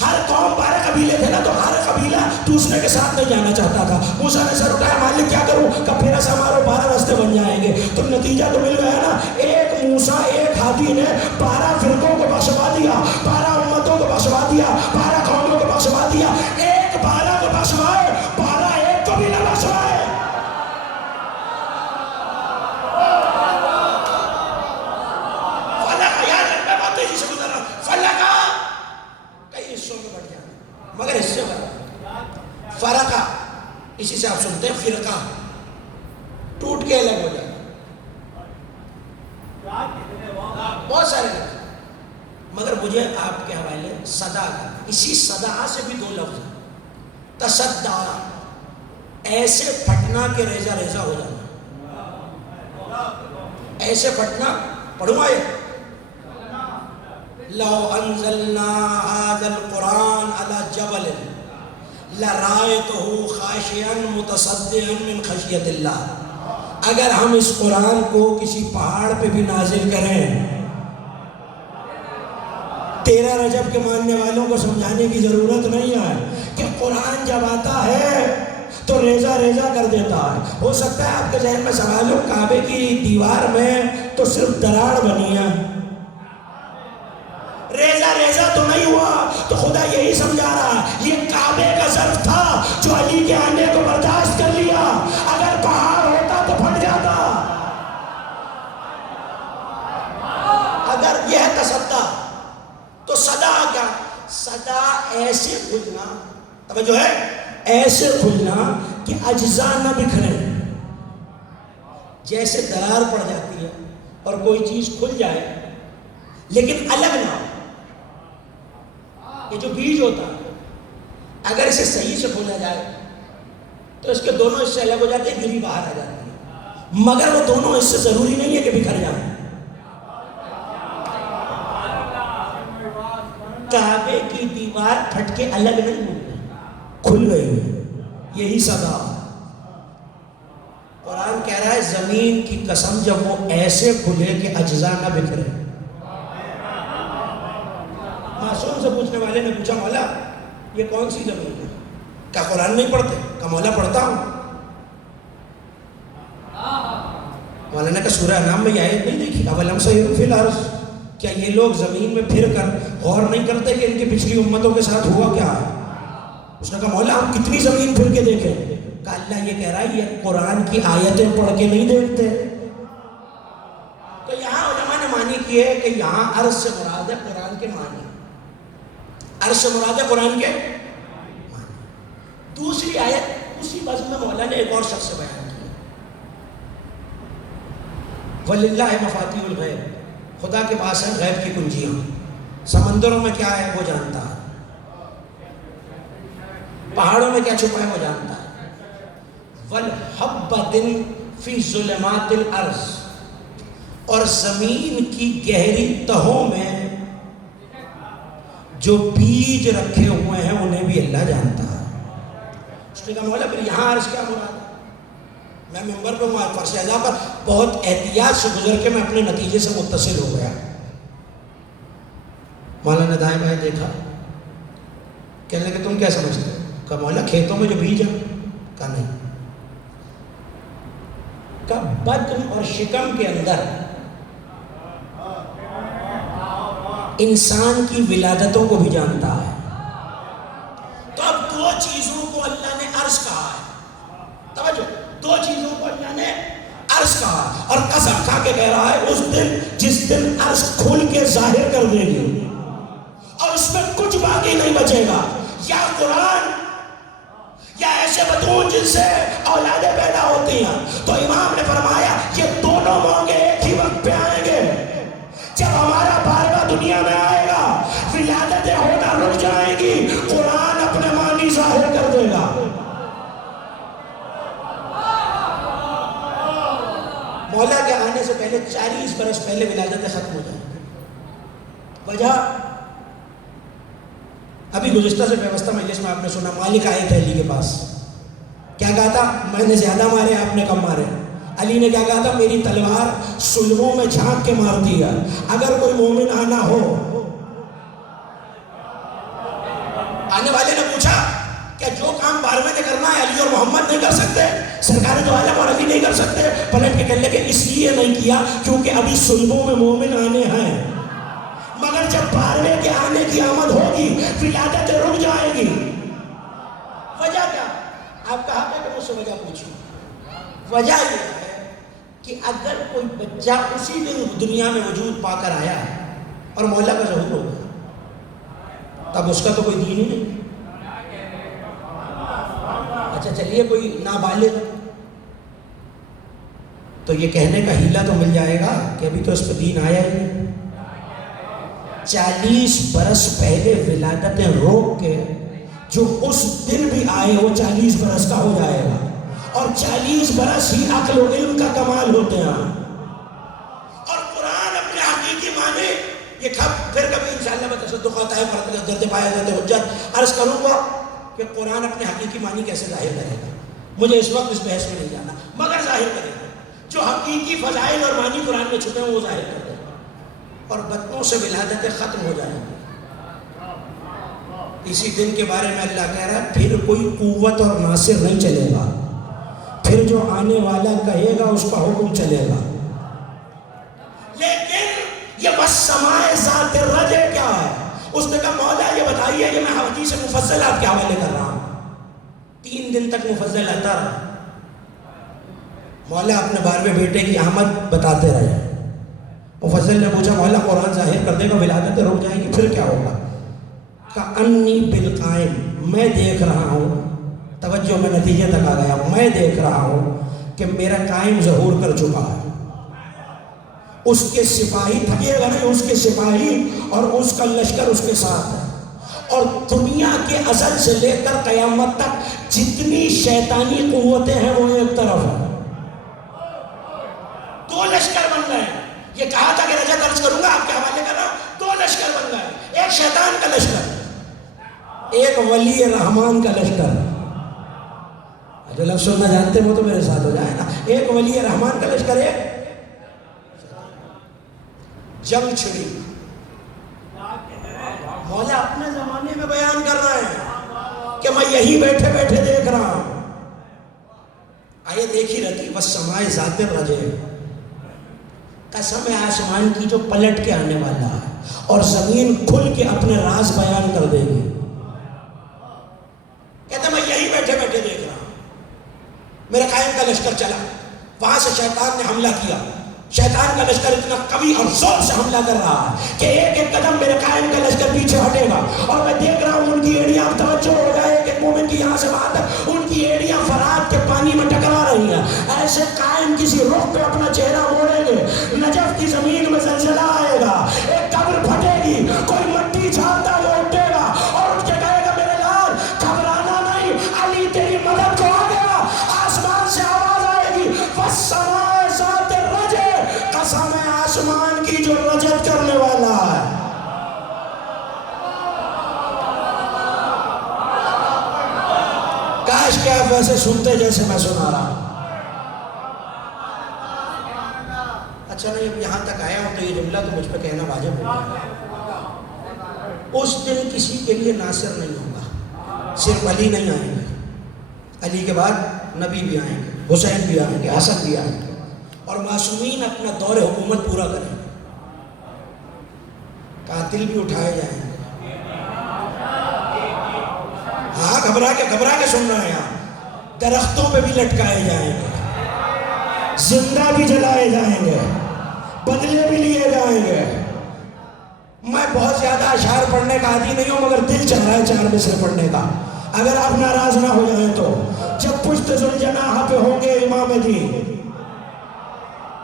ہر قوم 12 قبیلے تھے نا، تو ہر قبیلہ دوسرے کے ساتھ نہیں جانا چاہتا تھا۔ موسیٰ نے سر اٹھایا، مالک کیا کروں؟ کہ پھر ایسا مارو 12 رستے بن جائیں گے۔ تو نتیجہ تو مل گیا نا، ایک موسیٰ ایک ہادی نے 12 فرقوں کو بخشوا دیا، 12 امتوں کو بخشوا دیا، 12 قوموں کو بخشوا دیا۔ ایک 12 کو بخشوائے، 12 ایک کو بھی نہ بخشوائے۔ مگر اس سے فرقہ، اسی سے آپ سنتے ہیں فرقہ، ٹوٹ کے الگ ہو جائے، بہت سارے لفظ، مگر مجھے آپ کے حوالے صدا کا، اسی صدا سے بھی 2 لفظ ہیں۔ تصدع، ایسے پھٹنا کہ ریزہ ریزہ ہو جانا، ایسے پھٹنا۔ پڑھوں آئے، لو انزلنا هذا القرآن على جبل لرأيته خاشعا متصدعا من خشیت اللہ، اگر ہم اس قرآن کو کسی پہاڑ پہ بھی نازل کریں، 13 رجب کے ماننے والوں کو سمجھانے کی ضرورت نہیں ہے کہ قرآن جب آتا ہے تو ریزہ ریزہ کر دیتا ہے۔ ہو سکتا ہے آپ کے ذہن میں سوال ہو، کعبے کی دیوار میں تو صرف دراڑ بنی ہے، ریزہ ریزہ تو نہیں ہوا، تو خدا یہی سمجھا رہا یہ کعبے کا ظرف تھا جو علی کے آنے کو برداشت کر لیا، اگر پہاڑ ہوتا تو پھٹ جاتا۔ اگر یہ ہے تصدع، تو صدا کیا؟ صدا ایسے کھلنا، توجہ ہے، ایسے کھلنا کہ اجزاء نہ بکھرے، جیسے درار پڑ جاتی ہے اور کوئی چیز کھل جائے لیکن الگ نہ ہو۔ یہ جو بیج ہوتا ہے، اگر اسے صحیح سے کھولا جائے تو اس کے دونوں حصے الگ ہو جاتے ہیں، گری باہر آ جاتی ہے، مگر وہ دونوں حصے ضروری نہیں ہے کہ بکھر جائیں۔ کعبے کی دیوار پھٹ کے الگ نہیں ہوئی، کھل گئی، یہی صدا۔ زمین کی قسم جب وہ ایسے کھلے کہ اجزاء نہ بکھرے. معصوم سے پوچھنے والے نے پوچھا مولا یہ کون سی زمین ہے؟ کیا قرآن نہیں پڑھتے؟ کہا مولا پڑھتا ہوں. مولا نے کہا سورہ انعام میں یہ آیت نہیں دیکھی؟ اولم سیروا فی الارض، کیا یہ لوگ زمین میں پھر کر غور نہیں کرتے کہ ان کی پچھلی امتوں کے ساتھ ہوا کیا ہے؟ اس نے کہا مولا ہم کتنی زمین پھر کے دیکھیں؟ کہا اللہ یہ کہہ رہا ہے یہ قرآن کی آیتیں پڑھ کے نہیں دیکھتے. تو یہاں علماء نے معنی کی ہے کہ یہاں عرض سے مراد ہے قرآن کے معنی، عرض سے مراد ہے قرآن کے معنی. دوسری آیت اسی وزن میں مولا نے ایک اور شخص سے بیان کی، وَلِلَّهِ مَفَاتِحُ الْغَیْبِ، خدا کے پاس ہے غیب کی کنجیاں، سمندروں میں کیا ہے وہ جانتا ہے، پہاڑوں میں کیا چھپا ہے وہ جانتا ہے. وَالْحَبَّةٍ فِي ظُلُمَاتِ الْأَرْضِ، اور زمین کی گہری تہوں میں جو بیج رکھے ہوئے ہیں انہیں بھی اللہ جانتا ہے. اس نے کہا مولا پھر یہاں عرض کیا مراد ہے؟ میں ممبر پہ ہوں فرش اعلیٰ پر بہت احتیاط سے گزر کے میں اپنے نتیجے سے متصل ہو گیا. مولا نے دائیں بائیں دیکھا، کہنے لگے تم کیا سمجھتے ہو؟ کہا مولا کھیتوں میں جو بیج ہے. کہا نہیں. کہا بطن اور شکم کے اندر انسان کی ولادتوں کو بھی جانتا ہے. تو اب دو چیزوں کو اللہ نے عرض کہا ہے، توجہ، دو چیزوں کو اللہ نے عرض کہا اور قسم کھا کے کہہ رہا ہے اس دن جس دن عرض کھل کے ظاہر کر دے گی اور اس میں کچھ باقی نہیں بچے گا، یا قرآن یا ایسے بطون جن سے اولادیں پیدا ہوتی ہیں. تو امام نے فرمایا یہ دونوں موقع ایک ہی وقت پہ آئیں گے. جب ہمارا بارگاہ دنیا میں آئے گا ولادتیں ہونا رک جائیں گی، قرآن اپنے معنی ظاہر کر دے گا. مولا کے آنے سے پہلے 40 برس پہلے ولادتیں ختم ہو جائیں گی. وجہ ابھی گزشتہ سے ویوستھا مجلس میں آپ نے سنا مالک آئے تھے علی کے پاس، کیا کہا تھا؟ میں نے زیادہ مارے آپ نے کم مارے. علی نے کیا کہا تھا؟ میری تلوار سلبوں میں جھانک کے مارتی ہے، اگر کوئی مومن آنا ہو. آنے والے نے پوچھا کہ جو کام 12ویں نے کرنا ہے علی اور محمد نہیں کر سکتے، سرکار دو عالم اور علی نہیں کر سکتے؟ پلٹ کے کہنے لگے اس لیے نہیں کیا کیونکہ ابھی سلبوں میں مومن آنے ہیں، مگر جب 12ویں کے آنے کی آمد ہوگی ولادتیں رک جائیں گی. وجہ کیا؟ آپ کہا کہ مجھ سے وجہ پوچھو. وجہ یہ ہے کہ اگر کوئی بچہ اسی دن دنیا میں وجود پا کر آیا اور مولا کا ظہور ہو گیا تب اس کا تو کوئی دین ہی نہیں. اچھا چلیے کوئی نابالغ تو یہ کہنے کا ہیلا تو مل جائے گا کہ ابھی تو اس پہ دین آیا ہی نہیں. 40 برس پہلے ولادتیں روک کے جو اس دن بھی آئے وہ 40 برس کا ہو جائے گا، اور 40 برس ہی عقل و علم کا کمال ہوتے ہیں. اور قرآن اپنے حقیقی معنی یہ پھر کبھی انشاءاللہ میں تصدقات آئے درجہ پایا جاتے حجت عرض کروں گا کہ قرآن اپنے حقیقی معنی کیسے ظاہر کرے گا. مجھے اس وقت اس بحث میں نہیں جانا، مگر ظاہر کرے گا جو حقیقی فضائل اور معنی قرآن میں چھپے ہیں وہ ظاہر کر دے گا اور بطنوں سے ولادتیں ختم ہو جائیں گی. اسی دن کے بارے میں اللہ کہہ رہا ہے پھر کوئی قوت اور ناصر نہیں چلے گا، پھر جو آنے والا کہے گا اس کا حکم چلے گا. لیکن یہ والسماء ذات الرجع کیا ہے؟ اس نے کہا مولا یہ بتائیے کہ میں حدیث مفصل آپ کے حوالے کر رہا ہوں. 3 دن تک مفصل آتا رہا. مولا اپنے 12ویں بیٹے کی آمد بتاتے رہے. مفصل نے پوچھا مولا قرآن ظاہر کر دے گا ولادتیں رک جائیں گی پھر کیا ہوگا؟ کأنی بالقائم، میں دیکھ رہا ہوں، توجہ میں نتیجے تک آ گیا، میں دیکھ رہا ہوں کہ میرا قائم ظہور کر چکا ہے. اس کے سپاہی تھکے گا نہیں، اس کے سپاہی اور اس کا لشکر اس کے ساتھ ہے. اور دنیا کے ازل سے لے کر قیامت تک جتنی شیطانی قوتیں ہیں وہ ایک طرف ہیں. 2 لشکر بن گئے. یہ کہا تھا کہ رجعت عرض کروں گا آپ کے حوالے کر رہا ہوں. 2 لشکر بن گئے، ایک شیطان کا لشکر، ایک ولی رحمان کا لشکر. جو لفظ سننا جانتے ہو تو میرے ساتھ ہو جائے نا. ایک ولی رحمان کا لشکر ہے, جنگ چھڑی. مولا اپنے زمانے میں بیان کر رہا ہے کہ میں یہی بیٹھے بیٹھے دیکھ رہا ہوں. آئے دیکھی رہتی والسماء ذات الرجع, قسم ہے آسمان کی جو پلٹ کے آنے والا ہے اور زمین کھل کے اپنے راز بیان کر دے گی. کہتا میں یہی بیٹھے بیٹھے دیکھ رہا ہوں. میرے قائم کا لشکر چلا, وہاں سے شیطان نے حملہ کیا. شیطان کا لشکر اتنا قوی اور زور سے حملہ کر رہا ہے کہ ایک ایک قدم میرے قائم کا لشکر پیچھے ہٹے گا, اور میں دیکھ رہا ہوں ان کی ایڑیاں, اب توجہ ہو جائے کہ مومن کی یہاں سے وہاں تک ان کی ایڑیاں فرات کے پانی میں ٹکرا رہی ہیں. ایسے قائم کسی رخ پہ اپنا چہرہ موڑیں گے, نجف کی زمین میں زلزلہ آئے گا, ایک قبر پھٹے گی, کوئی مٹی چھانتا وہ اٹھے گا اور اٹھ کے کہے گا میرے لال گھبرانا نہیں, علی تیری مدد کو آ گیا. آسمان سے آواز آئے گی والسماء ذات الرجع, قسم ہے آسمان کی جو رجت کرنے والا ہے. کاش کہ آپ ویسے سنتے جیسے میں سنا رہا ہوں. اچھا نہیں, اب یہاں تک آیا ہوں تو یہ جملہ تو مجھ پہ کہنا واجب ہوگا. اس دن کسی کے لیے ناصر نہیں ہوگا, صرف علی نہیں آئیں گے, علی کے بعد نبی بھی آئیں گے, حسین بھی آئیں گے, حسن بھی آئیں گے, اور معصومین اپنا دور حکومت پورا کریں گے. قاتل بھی اٹھائے جائیں گے. ہاں گھبرا کے سن رہے ہیں آپ. درختوں پہ بھی لٹکائے جائیں گے, زندہ بھی جلائے جائیں گے, بدلے بھی لیے جائیں گے. میں بہت زیادہ اشعار پڑھنے کا عادی نہیں ہوں, مگر دل چاہ رہا ہے 4 مصرے پڑھنے کا, اگر آپ ناراض نہ ہو جائیں تو. جب پشت ذوالجناح پہ ہوں گے امام دین,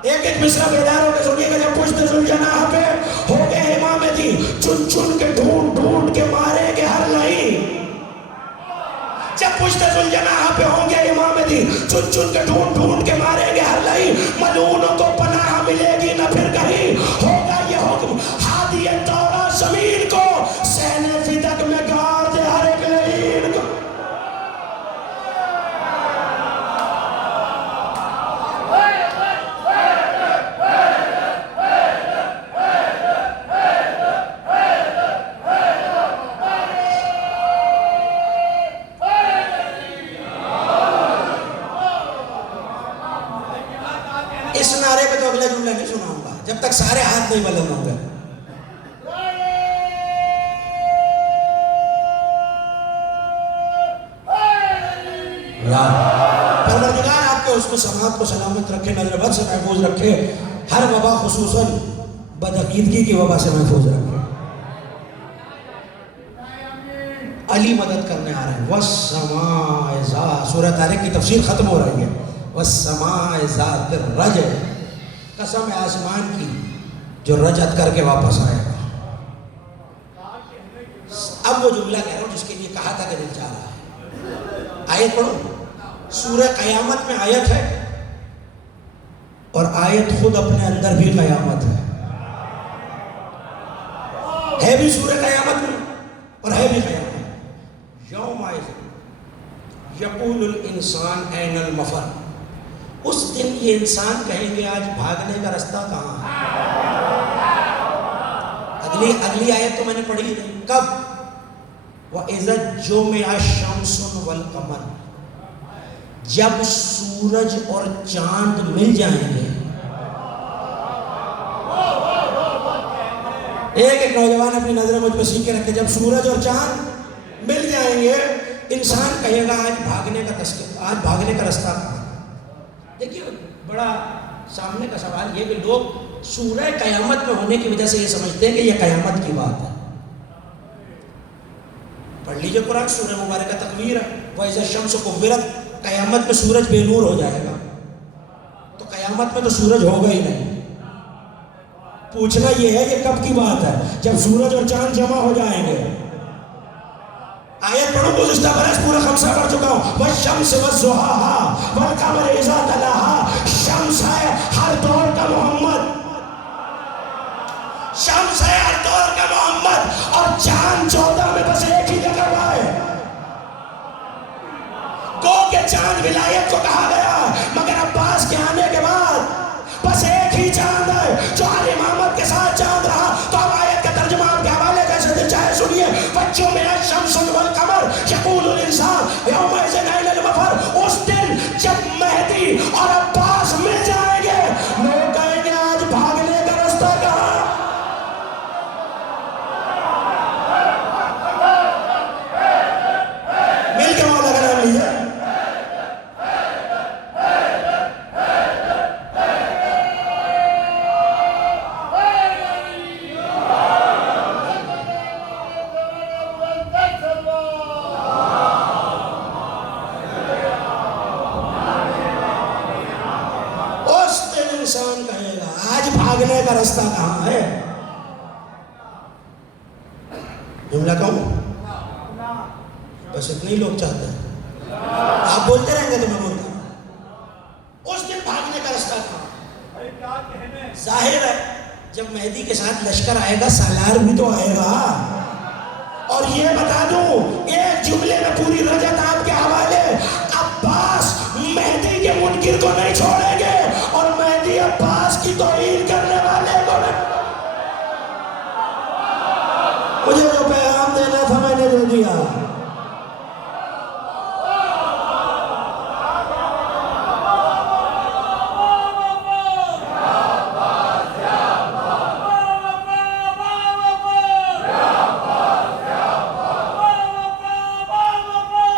ایک ایک مصرع بیدار ہو کے سنیے گا. جب پشت ذوالجناح پہ ہوں گے امام دین, چن چن کے ڈھونڈ ڈھونڈ کے مارے گے ہر لئی. جب پشت ذوالجناح پہ ہوں گے امام دین, چن چن کے ڈھونڈ ڈھونڈ کے مارے گے ہر لئی. ملعونوں کو پناہ ملے گی نہ پھر کہیں, ہوگا یہ حکم ہادی دورہ زمین کو, سہن فدق میں گار دے ہر ایک لعین کو. اس نعرے پہ تو اگلا جملہ نہیں سناؤں گا جب تک سارے ہاتھ نہیں بلند ہوں گے. پروردگار آپ کے حسن سماعت کو سلامت رکھے, نظر بد سے محفوظ رکھے, ہر وبا خصوصاً بدعقیدگی کی وبا سے محفوظ رکھے. علی مدد کرنے آ رہے ہیں. والسماء ذات, سورہ طارق کی تفسیر ختم ہو رہی ہے. والسماء ذات الرجع, قسم ہے آسمان کی جو رجت کر کے واپس آئے گا. اب وہ جملہ کہہ رہا ہوں جس کے لیے کہا تھا کہ دل چاہ رہا ہے. آیت پڑھو, سورہ قیامت میں آیت ہے, اور آیت خود اپنے اندر بھی قیامت ہے بھی سورہ قیامت میں اور ہے بھی قیامت. یوم یقول الانسان این المفر, اس دن یہ انسان کہیں گے آج بھاگنے کا رستہ کہاں ہے. اگلی آیت تو میں نے پڑھی نہیں. کب؟ وَإِذَا جُمِعَ الشَّمْسُ وَالْقَمَرُ, جب سورج اور چاند مل جائیں گے. ایک ایک نوجوان اپنی نظریں مجھ پہ سیکھ کے رکھے. جب سورج اور چاند مل جائیں گے, انسان کہے گا آج بھاگنے کا رستہ کہاں. دیکھیے بڑا سامنے کا سوال یہ کہ لوگ سورہ قیامت میں ہونے کی وجہ سے یہ سمجھتے ہیں کہ یہ قیامت کی بات ہے. پڑھ لیجئے قرآن, سورہ مبارکہ تکویر ہے. وَإِذَا الشَّمْسُ كُوِّرَتْ, قیامت میں سورج بے نور ہو جائے گا. تو قیامت میں تو سورج ہوگا ہی نہیں. پوچھنا یہ ہے کہ کب کی بات ہے, جب سورج اور چاند جمع ہو جائیں گے. آیت پڑھو, گزشتہ برس پورا خمسہ پڑھ چکا ہوں. وَالشَّمْسِ وَالضُّحَاهَا وَالْقَمَرِ إِذَا تَلَاهَا, شمس ہے ہر دور کا محمد, شمس ہے ہر دور کا محمد, اور چاند 14 میں بس ایک ہی جگہ ہے. گو کہ چاند ولایت کو کہا گیا، مگر عباس کے آنے کے بعد بس ایک ہی چاند ہے جو ہر امامت کے ساتھ چاند رہا۔ تو اب آیت کا ترجمہ آپ کے حوالے جیسے دل چاہے سنیے، بچوں میں الشمس والقمر یقول الانسان یومئذ این المفر۔ اس دن جب مہدی اور عباس مل جائیں گے، لوگ کہیں گے آج بھاگنے کا رستہ کہاں؟ مل کے مولا کا نام لیجیے۔ انسان کہے گا آج بھاگنے کا رستہ کہاں ہے؟ جملہ کہوں؟ بس اتنے ہی لوگ چاہتے ہیں، آپ بولتے رہیں گے تو میں بولتا ہوں۔ اس دن بھاگنے کا رستہ کہاں؟ ظاہر ہے جب مہدی کے ساتھ لشکر آئے گا سالار بھی تو آئے گا۔ اور یہ بتا دوں ایک جملے میں پوری رجت آپ کے حوالے، عباس مہدی کے منکر کو نہیں چھوڑیں گے اور مہدی عباس کی توہین کرنے والے کو نہیں۔ مجھے جو پیغام دینا تھا میں نے دے دیا۔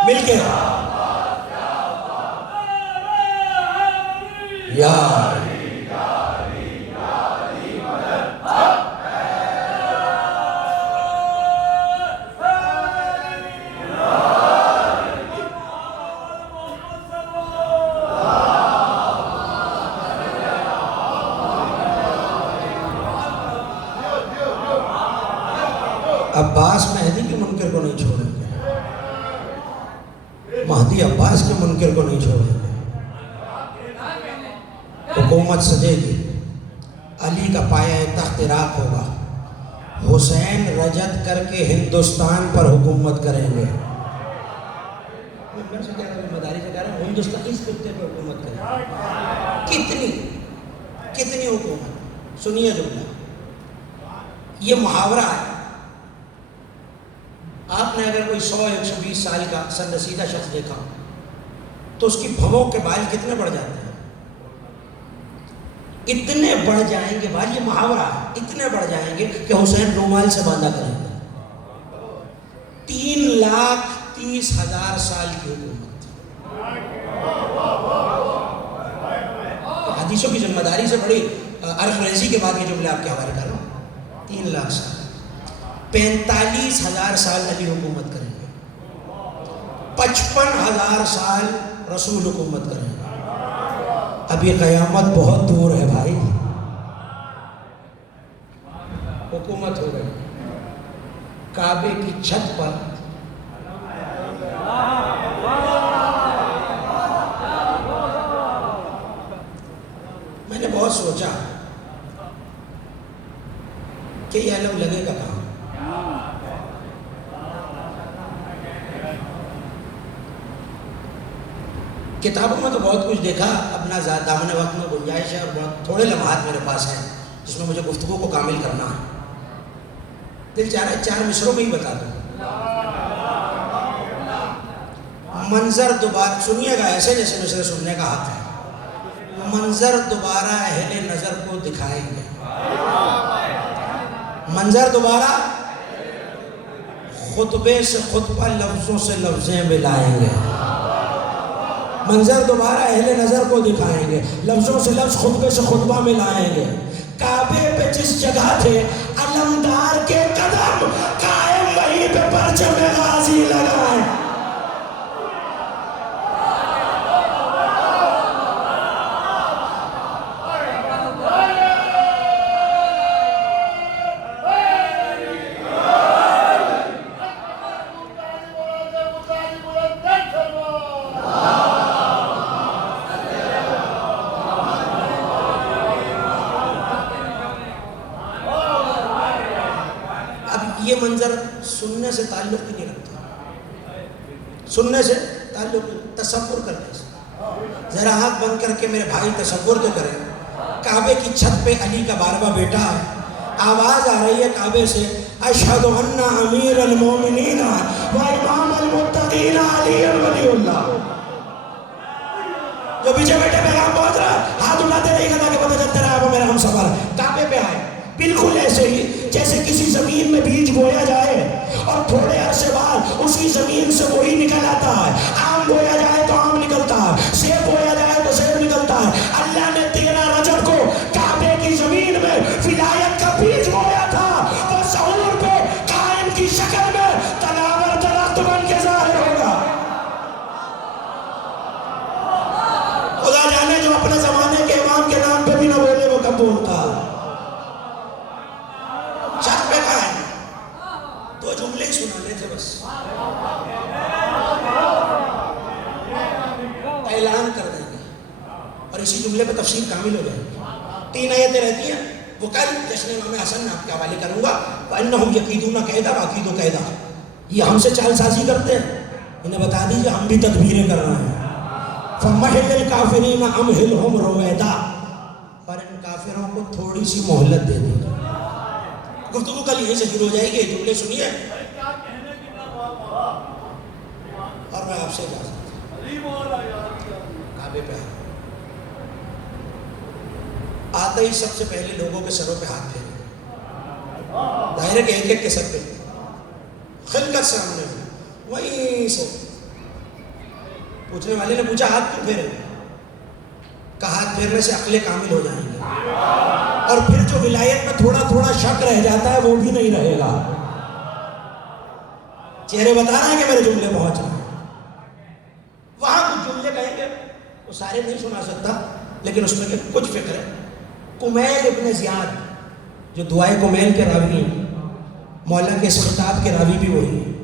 مل کے یا عباس مہدی کے منکر کو نہیں چھوڑیں گے، مہدی عباس کے منکر کو نہیں چھوڑیں گے۔ حکومت سجے گی، علی کا پایہ تخت عراق ہوگا، حسین رجت کر کے ہندوستان پر حکومت کریں گے۔ میں سے کہہ رہا ہوں، مداری سے کہہ رہا ہوں، ہندوستان اس خطے پر حکومت کریں گے۔ کتنی حکومت؟ سنیے جملہ، یہ محاورہ ہے۔ آپ نے اگر کوئی 100-120 سال کا سن رسیدہ شخص دیکھا تو اس کی بھووں کے بال کتنے بڑھ جاتے ہیں؟ اتنے بڑھ جائیں گے بھائی، یہ محاورہ ہے، اتنے بڑھ جائیں گے کہ حسین رومال سے باندھا کریں گے۔ 3,30,000 سال کی حکومت، حدیثوں کی ذمہ داری سے بڑی عرف ریزی کے بعد یہ جملے آپ کے حوالے کر رہا ہوں۔ 3 لاکھ سال، 45,000 سال علی حکومت کریں گے، 55,000 سال رسول حکومت کریں گے۔ اب یہ قیامت بہت دور ہے بھائی، حکومت ہو گئی کعبے کی چھت پر۔ میں نے بہت سوچا کہ یہ علم لگے گا کہاں؟ کتابوں میں تو بہت کچھ دیکھا، اپنا دامن وقت میں گنجائش ہے اور بہت تھوڑے لمحات میرے پاس ہیں جس میں مجھے گفتگو کو کامل کرنا ہے۔ دل چاہ رہا ہے 4 مصروں میں ہی بتا دوں۔ منظر دوبارہ سنیے گا ایسے جیسے مصرے سننے کا حق ہے۔ منظر دوبارہ اہل نظر کو دکھائیں گے، منظر دوبارہ خطبے سے خطبہ، لفظوں سے لفظیں ملائیں گے۔ منظر دوبارہ اہل نظر کو دکھائیں گے، لفظوں سے لفظ، خطبے سے خطبہ ملائیں گے۔ کعبے پہ جس جگہ تھے علمدار کے قدم، قائم وہیں پہ پرچم غازی لگائیں۔ یہ منظر سننے سے تعلق ہی نہیں رکھتا، سننے سے تعلق نہیں۔ تصور کر لیں، ذرا آنکھ بند کر کے میرے بھائی تصور تو کریں، کعبے کی چھت پہ علی کا 12واں بیٹا ہے، آواز آ رہی ہے کعبے سے، اشہد ان امیر المومنین و امام المتقین علی ولی اللہ۔ جو پیچھے بیٹے پیغام پہنچ رہا ہے، ہاتھ اٹھاتے نہیں کرنا کہ پتہ چلتا رہا وہ میرا ہم سفر ہے، کعبے پہ آئے، بالکل ایسے ہی جیسے کسی زمین میں بیج بویا جائے اور تھوڑے عرصے بعد اسی زمین سے وہی نکل آتا ہے، آم بویا جائے تو آم نکلتا ہے، سیب بویا جائے تو سیب نکلتا ہے۔ اللہ نے 13 رجب کو کعبے کی زمین میں ولایت کا بیج بویا تھا، وہ ظہور پہ قائم کی شکل میں تناور درخت بن کے ظاہر ہوگا۔ خدا جانے جو اپنے زمانے کے امام کے نام پہ بھی نہ بولے وہ کب بولتا۔ چھت پہ کہا ہے، 2 جملے ہی سنانے تھے بس، اعلان کر دیں گے اور اسی جملے پہ تفسیر کامل ہو جائے گی۔ 3 آیتیں رہتی ہیں، وہ کل جشن امام حسن میں آپ کے حوالے کروں گا۔ وَإِنَّهُمْ يَكِيدُونَ كَيْدًا وَأَكِيدُ كَيْدًا، یہ ہم سے چال سازی کرتے ہیں، انہیں بتا دیجئے ہم بھی تدبیریں کر رہے ہیں۔ فَمَحِلِ الْكَافِرِينَ أَمْهِلْهُمْ رُوَيْدًا، اور ان کافروں کو تھوڑی سی مہلت دے دیجئے۔ گفتگو کل یہیں سے شروع ہو جائے گی، جملے سنیے اور میں آپ سے اجازت کعبے پہ آتے ہی سب سے پہلے لوگوں کے سروں پہ ہاتھ پھیرے، ظاہر ہے کہ ایک ایک کے سر پہ خلقت سامنے ہوئی، وہیں سے پوچھنے والے نے پوچھا ہاتھ کیوں پھیرے؟ کہا ہاتھ پھیرنے سے عقلیں کامل ہو جائیں گے اور پھر جو ولایت میں تھوڑا تھوڑا شک رہ جاتا ہے وہ بھی نہیں رہے گا۔ چہرے بتا رہے ہیں کہ میرے جملے پہنچ رہے ہیں، وہاں کچھ جملے کہیں گے وہ سارے نہیں سنا سکتا لیکن اس میں کچھ فکر ہے۔ کمیل ابن زیاد جو دعائے کمیل کے راوی ہیں، مولا کے اس خطاب کے راوی بھی وہی ہیں،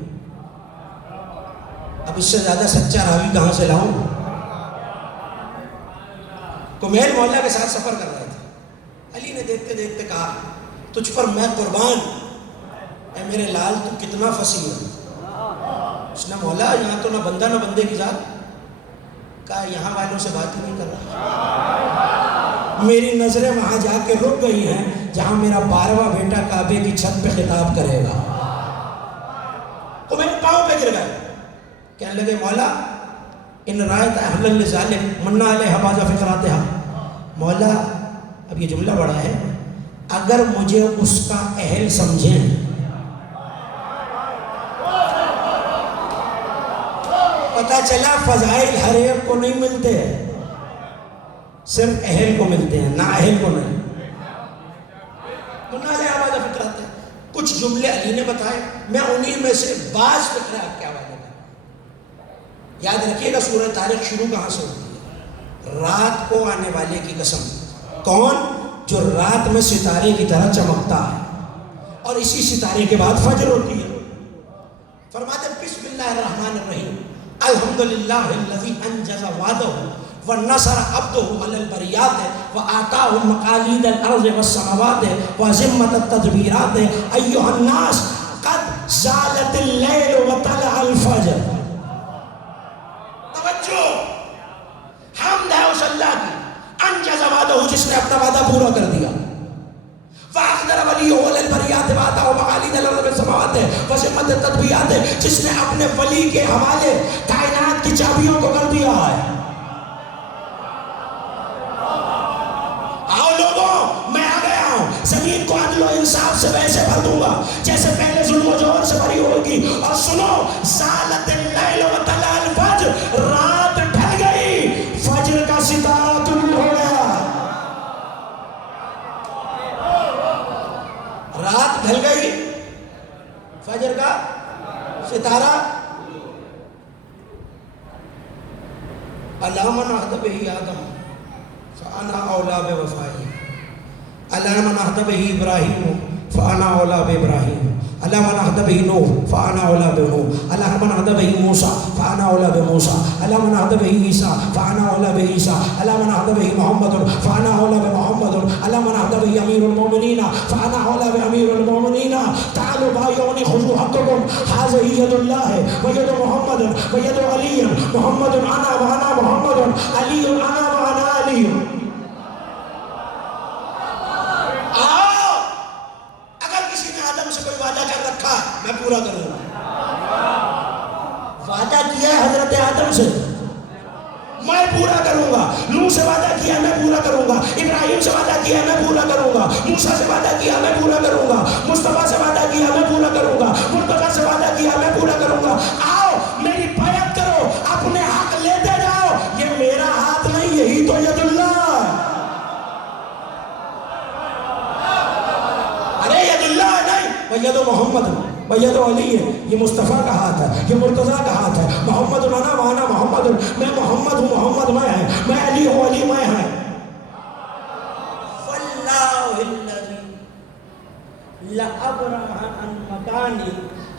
اب اس سے زیادہ سچا راوی کہاں سے لاؤں؟ کمیل مولا کے ساتھ سفر کر رہے تھے، علی نے دیکھتے دیکھتے کہا تجھ پر میں قربان، اے میرے لال تو کتنا فصیح ہے۔ اس نے مولا یہاں تو نہ بندہ نہ بندے کی ذات، کہا یہاں والوں سے بات ہی نہیں کر رہا، میری نظریں وہاں جا کے رک گئی ہیں جہاں میرا 12واں بیٹا کعبے کی چھت پہ خطاب کرے گا۔ کمیل پاؤں پہ گر گئے، کہنے لگے مولا ان رایت اہل لذالک منا علیہ باز فقراتہا، مولا اب یہ جملہ بڑا ہے، اگر مجھے اس کا اہل سمجھیں، پتہ چلا فضائل ہر ایک کو نہیں ملتے، صرف اہل کو ملتے ہیں، نہ اہل کو نہیں۔ منا علیہ باز فقراتہا، کچھ جملے علی نے بتائے، میں انہی میں سے بعض فقرے آپ کے حوالے میں۔ یاد رکھیے گا سورہ طارق شروع کہاں سے ہوتی ہے؟ رات کو آنے والے کی قسم، کون؟ جو رات میں ستارے کی طرح چمکتا ہے اور اسی ستارے کے بعد فجر ہوتی ہے۔ فرماتے ہیں بسم اللہ الرحمن الرحیم، الحمدللہ الذی انجز وعدہ ونصر عبدہ علی البریات وآتاہ مقالید الارض والسماوات وزمت التدبیرات ایہا الناس قد زالت اللیل وطلع الفجر۔ توجہ، حمد ہے اس اللہ کی، انجز وعدہ جس نے اپنا وعدہ پورا کر دیا، فاقدر ولیہ علی البریات وآتاہ مقالید الارض والسماوات وزمت التدبیرات جس نے اپنے ولی کے حوالے کائنات کی چابیوں کو کر دیا ہے۔ آؤ لوگوں میں آ گیا ہوں، زمین کو عدل و انصاف سے ویسے بھر دوں گا جیسے پہلے ظلم و جور سے بھری ہوگی، اور سنو زالت اللیل وطلع الفجر، رات ڈھل گئی، فجر کا ستارہ طلوع ہو گیا۔ رات ڈھل گئی، فجر کا ستارہ۔ علی من عہد بہ آدم فانا اولی بوفائہ، علی من عہد بہ ابراہیم فانا اولی بابراہیم، علی من عہد بہ نوح فانا اولی بنوح، علی من عہد بہ موسیٰ فانا اولی بموسیٰ، علی من عہد بہ عیسیٰ فانا اولی بعیسیٰ، علی من عہد بہ محمد فانا اولی بمحمد، علی من عہد بہ امیر المومنین فانا اولی بامیر المومنین۔ تعالوا بایعوا اتبعونی خذوا حقکم ھذہ ید اللہ وید محمد وید علی محمد انا وانا محمد علی انا وانا علی. آؤ اگر کسی نے آدم سے کوئی وعدہ کر رکھا میں پورا کروں گا. وعدہ کیا ہے حضرت آدم سے میں پورا کروں گا. نوح سے وعدہ کیا میں پورا کروں گا. ابراہیم سے وعدہ کیا میں پورا کروں گا. موسیٰ سے وعدہ کیا میں پورا کروں گا. مصطفیٰ سے وعدہ کیا میں پورا کروں گا. مرتضیٰ سے وعدہ کیا میں پورا کروں گا. آؤ میری بیعت کرو, اپنے حق لیتے جاؤ. یہ میرا ہاتھ نہیں, یہی تو ید اللہ. ارے ید اللہ نہیں, ید محمد وید علی ہے. یہ مصطفیٰ کا ہاتھ ہے, یہ مرتضیٰ کا ہاتھ ہے. محمد انا وانا محمد, میں محمد ہوں, محمد میں ہے. میں علی ہوں, علی میں ہے. واللہ الذی لأبرح عن مکانی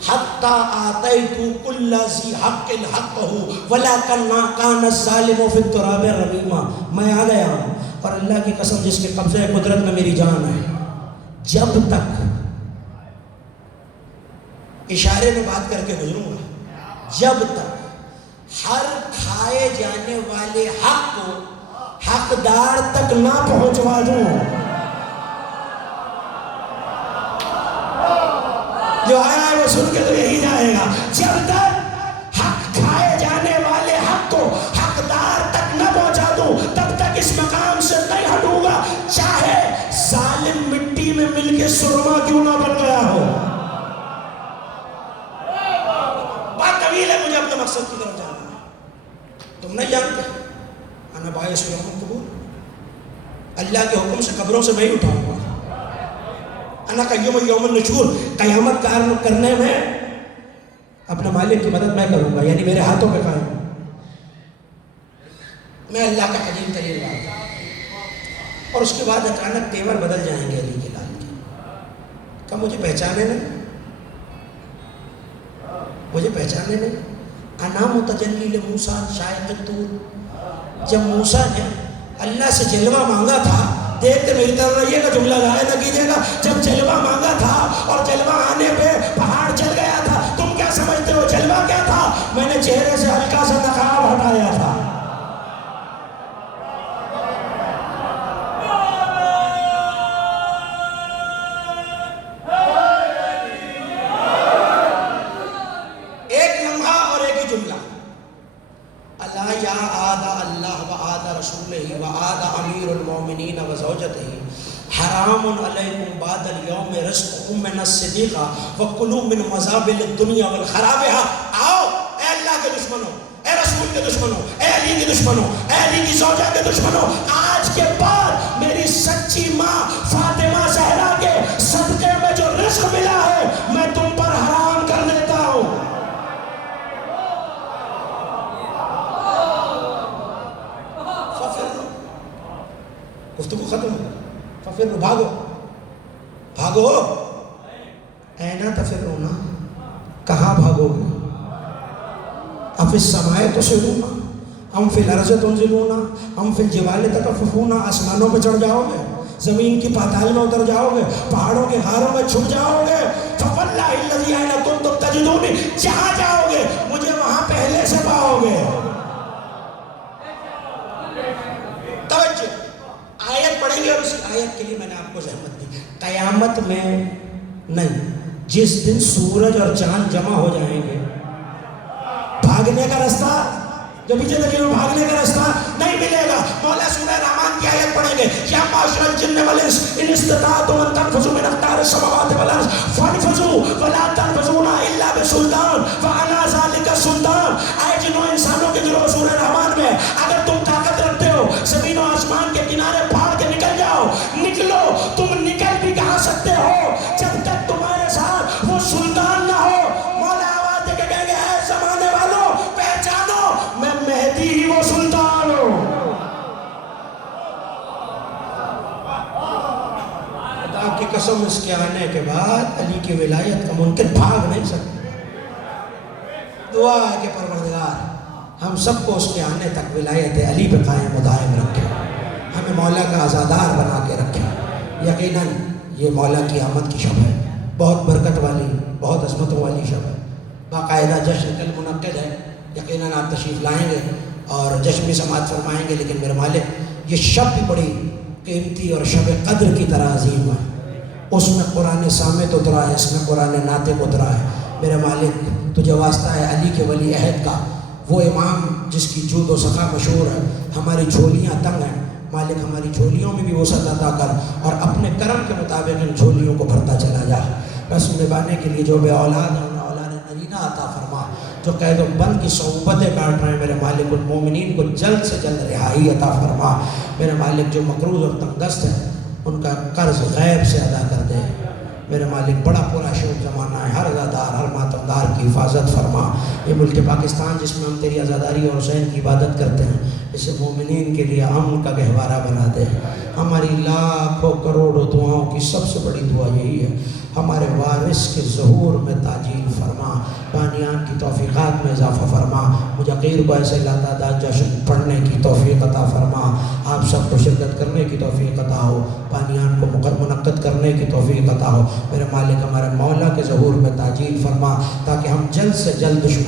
حتی آتیت کل ذی حق حقہ ولکن کان الظالم فی التراب رمیما. میں آ گیا ہوں اور اللہ کی قسم جس کے قبضہ قدرت میں میری جان ہے, جب تک اشارے میں بات کر کے گزروں گا, جب تک ہر کھائے جانے والے حق کو حقدار تک نہ پہنچوا دوں. جو آیا ہے وہ سن کے تو یہی جائے گا. جب تک حق کھائے جانے والے حق کو حقدار تک نہ پہنچا دوں تب تک اس مقام سے نہیں ہٹوں گا, چاہے ظالم مٹی میں مل کے سرما کیوں نہ بن گیا ہو. مجھے اپنے مقصد کی طرف جانا ہے. تم نہیں جانتے انا باعث یوم القبور, اللہ کے حکم سے قبروں سے میں ہی اٹھاؤں گا. انا قیوم یوم النشور, قیامت کار کرنے میں اپنے مالک کی مدد میں کروں گا, یعنی میرے ہاتھوں پہ قائم. میں اللہ کا حلیم ترین بات. اور اس کے بعد اچانک تیور بدل جائیں گے علی کے لال کے. کب مجھے پہچانے نہیں, مجھے پہچانے نہیں. انا متجلی لموسیٰ شائق الطور. جب موسیٰ نے اللہ سے جلوہ مانگا تھا, دیکھتے میری طرح رہیے گا, جملہ ضائع نہ کیجیے گا. جب جلوہ مانگا تھا اور جلوہ آنے پہ پہاڑ چل گیا تھا, تم کیا سمجھتے ہو جلوہ کیا تھا؟ میں نے چہرے سے ہلکا سا نقاب ہٹایا تھا. حرام علیکم بعد اليوم رزقکم من الصدیقہ وکلوا من مزابل الدنیا والخرابہا. آؤ اے اللہ کے دشمنوں, اے رسول کے دشمنوں, اے علی کے دشمنوں, اے علی کی زوجہ کے دشمنوں, آج کے بعد میری سچی ماں فاطمہ زہرا کے صدقے میں جو رزق ملا ہے میں تم پر حرام کر دیتا ہوں. گفتگو ختم. پھر بھاگو بھاگو. اینا تفرون, کہاں بھاگو گے؟ افی السماء تسرون ام فی الارض تنزلون ام فی الجبال تکففون. آسمانوں پہ چڑھ جاؤ گے, زمین کی پاتال میں اتر جاؤ گے, پہاڑوں کے غاروں میں چھپ جاؤ گے. فواللہ الذی اینا کنتم تجدونی, جہاں جاؤ گے مجھے وہاں پہلے سے پاؤ گے. توجہ, آیت پڑھیں گے اور اسی آیت کے لیے میں نے آپ کو زحمت دی. قیامت میں نہیں, جس دن سورج اور چاند جمع ہو جائیں گے, بھاگنے کا رستہ جو پیچھے دیکھیں بھاگنے کا رستہ نہیں ملے گا. مولا سورہ رحمان کی آیت پڑھیں گے, یا معاشر الجن والانس ان استطعتم ان تنفذوا من اقطار السماوات والارض فانفذوا ولا تنفذون الا بسلطان وانا ذلک السلطان. اے جنوں انسانوں کے دلوں سورہ رحمان میں, اگر تم طاقت رکھتے ہو زمین و آسمان کے کنارے پھاڑ کے نکل جاؤ, نکلو. تم نکل بھی کہاں سکتے ہو جب تک تمہارے ساتھ وہ سلطان نہ ہو. مولا آواز دے کے کہیں گے, اے زمانے والوں پہچانو میں مہدی ہی وہ سلطان ہوں. خدا کی قسم اس کے آنے کے بعد علی کی ولایت کا منکر بھاگ نہیں سکتے. دعا ہے کہ پروردگار ہم سب کو اس کے آنے تک ولایت علی پہ قائم و دائم رکھے, ہمیں مولا کا عزادار بنا کے رکھے. یقیناً یہ مولا کی آمد کی شب ہے. بہت برکت والی، بہت عظمتوں والی شب ہے، باقاعدہ جشن کل منعقد ہے، یقیناً آپ تشریف لائیں گے اور جشن بھی سماعت فرمائیں گے، لیکن میرے مالک یہ شب بھی بڑی قیمتی اور شب قدر کی طرح عظیم ہے، اس میں قرآن صامت اترا ہے، اس میں قرآن ناطق اترا ہے، میرے مالک تجھے واسطہ ہے علی کے ولی عہد کا، وہ امام جس کی جود و سخا مشہور ہے، ہماری جھولیاں تنگ ہیں، مالک ہماری جھولیوں میں بھی وسعت عطا کر اور اپنے کرم کے مطابق ان جھولیوں کو بھرتا چلا جا، بس نبھانے کے لیے جو بے اولاد ہیں انہیں اولاد نرینہ عطا فرما، جو قید و بند کی صعوبتیں کاٹ رہے ہیں میرے مالک المومنین کو جلد سے جلد رہائی عطا فرما، میرے مالک جو مقروض اور تنگدست ہیں ان کا قرض غیب سے ادا کر دے، میرے مالک بڑا پورا شوق زمانہ ہے، ہر عزادار ہر ماتمدار کی حفاظت فرما، یہ ملک پاکستان جس میں ہم تیری عزاداری اور حسین کی عبادت کرتے ہیں اسے مومنین کے لیے امن کا گہوارہ بنا دے، ہماری لاکھوں کروڑوں دعاؤں کی سب سے بڑی دعا یہی ہے، ہمارے وارث کے ظہور میں تاجیل فرما، بانیان کی توفیقات میں اضافہ فرما، مجاقیر کو ایسے لاتعداد جشن پڑھنے کی توفیق عطا فرما، آپ سب کو شرکت کرنے کی توفیق عطا ہو، بانیان کو منعقد کرنے کی توفیق عطا ہو، میرے مالک ہمارے مولا کے ظہور میں تاجیل فرما تاکہ ہم جلد سے جلد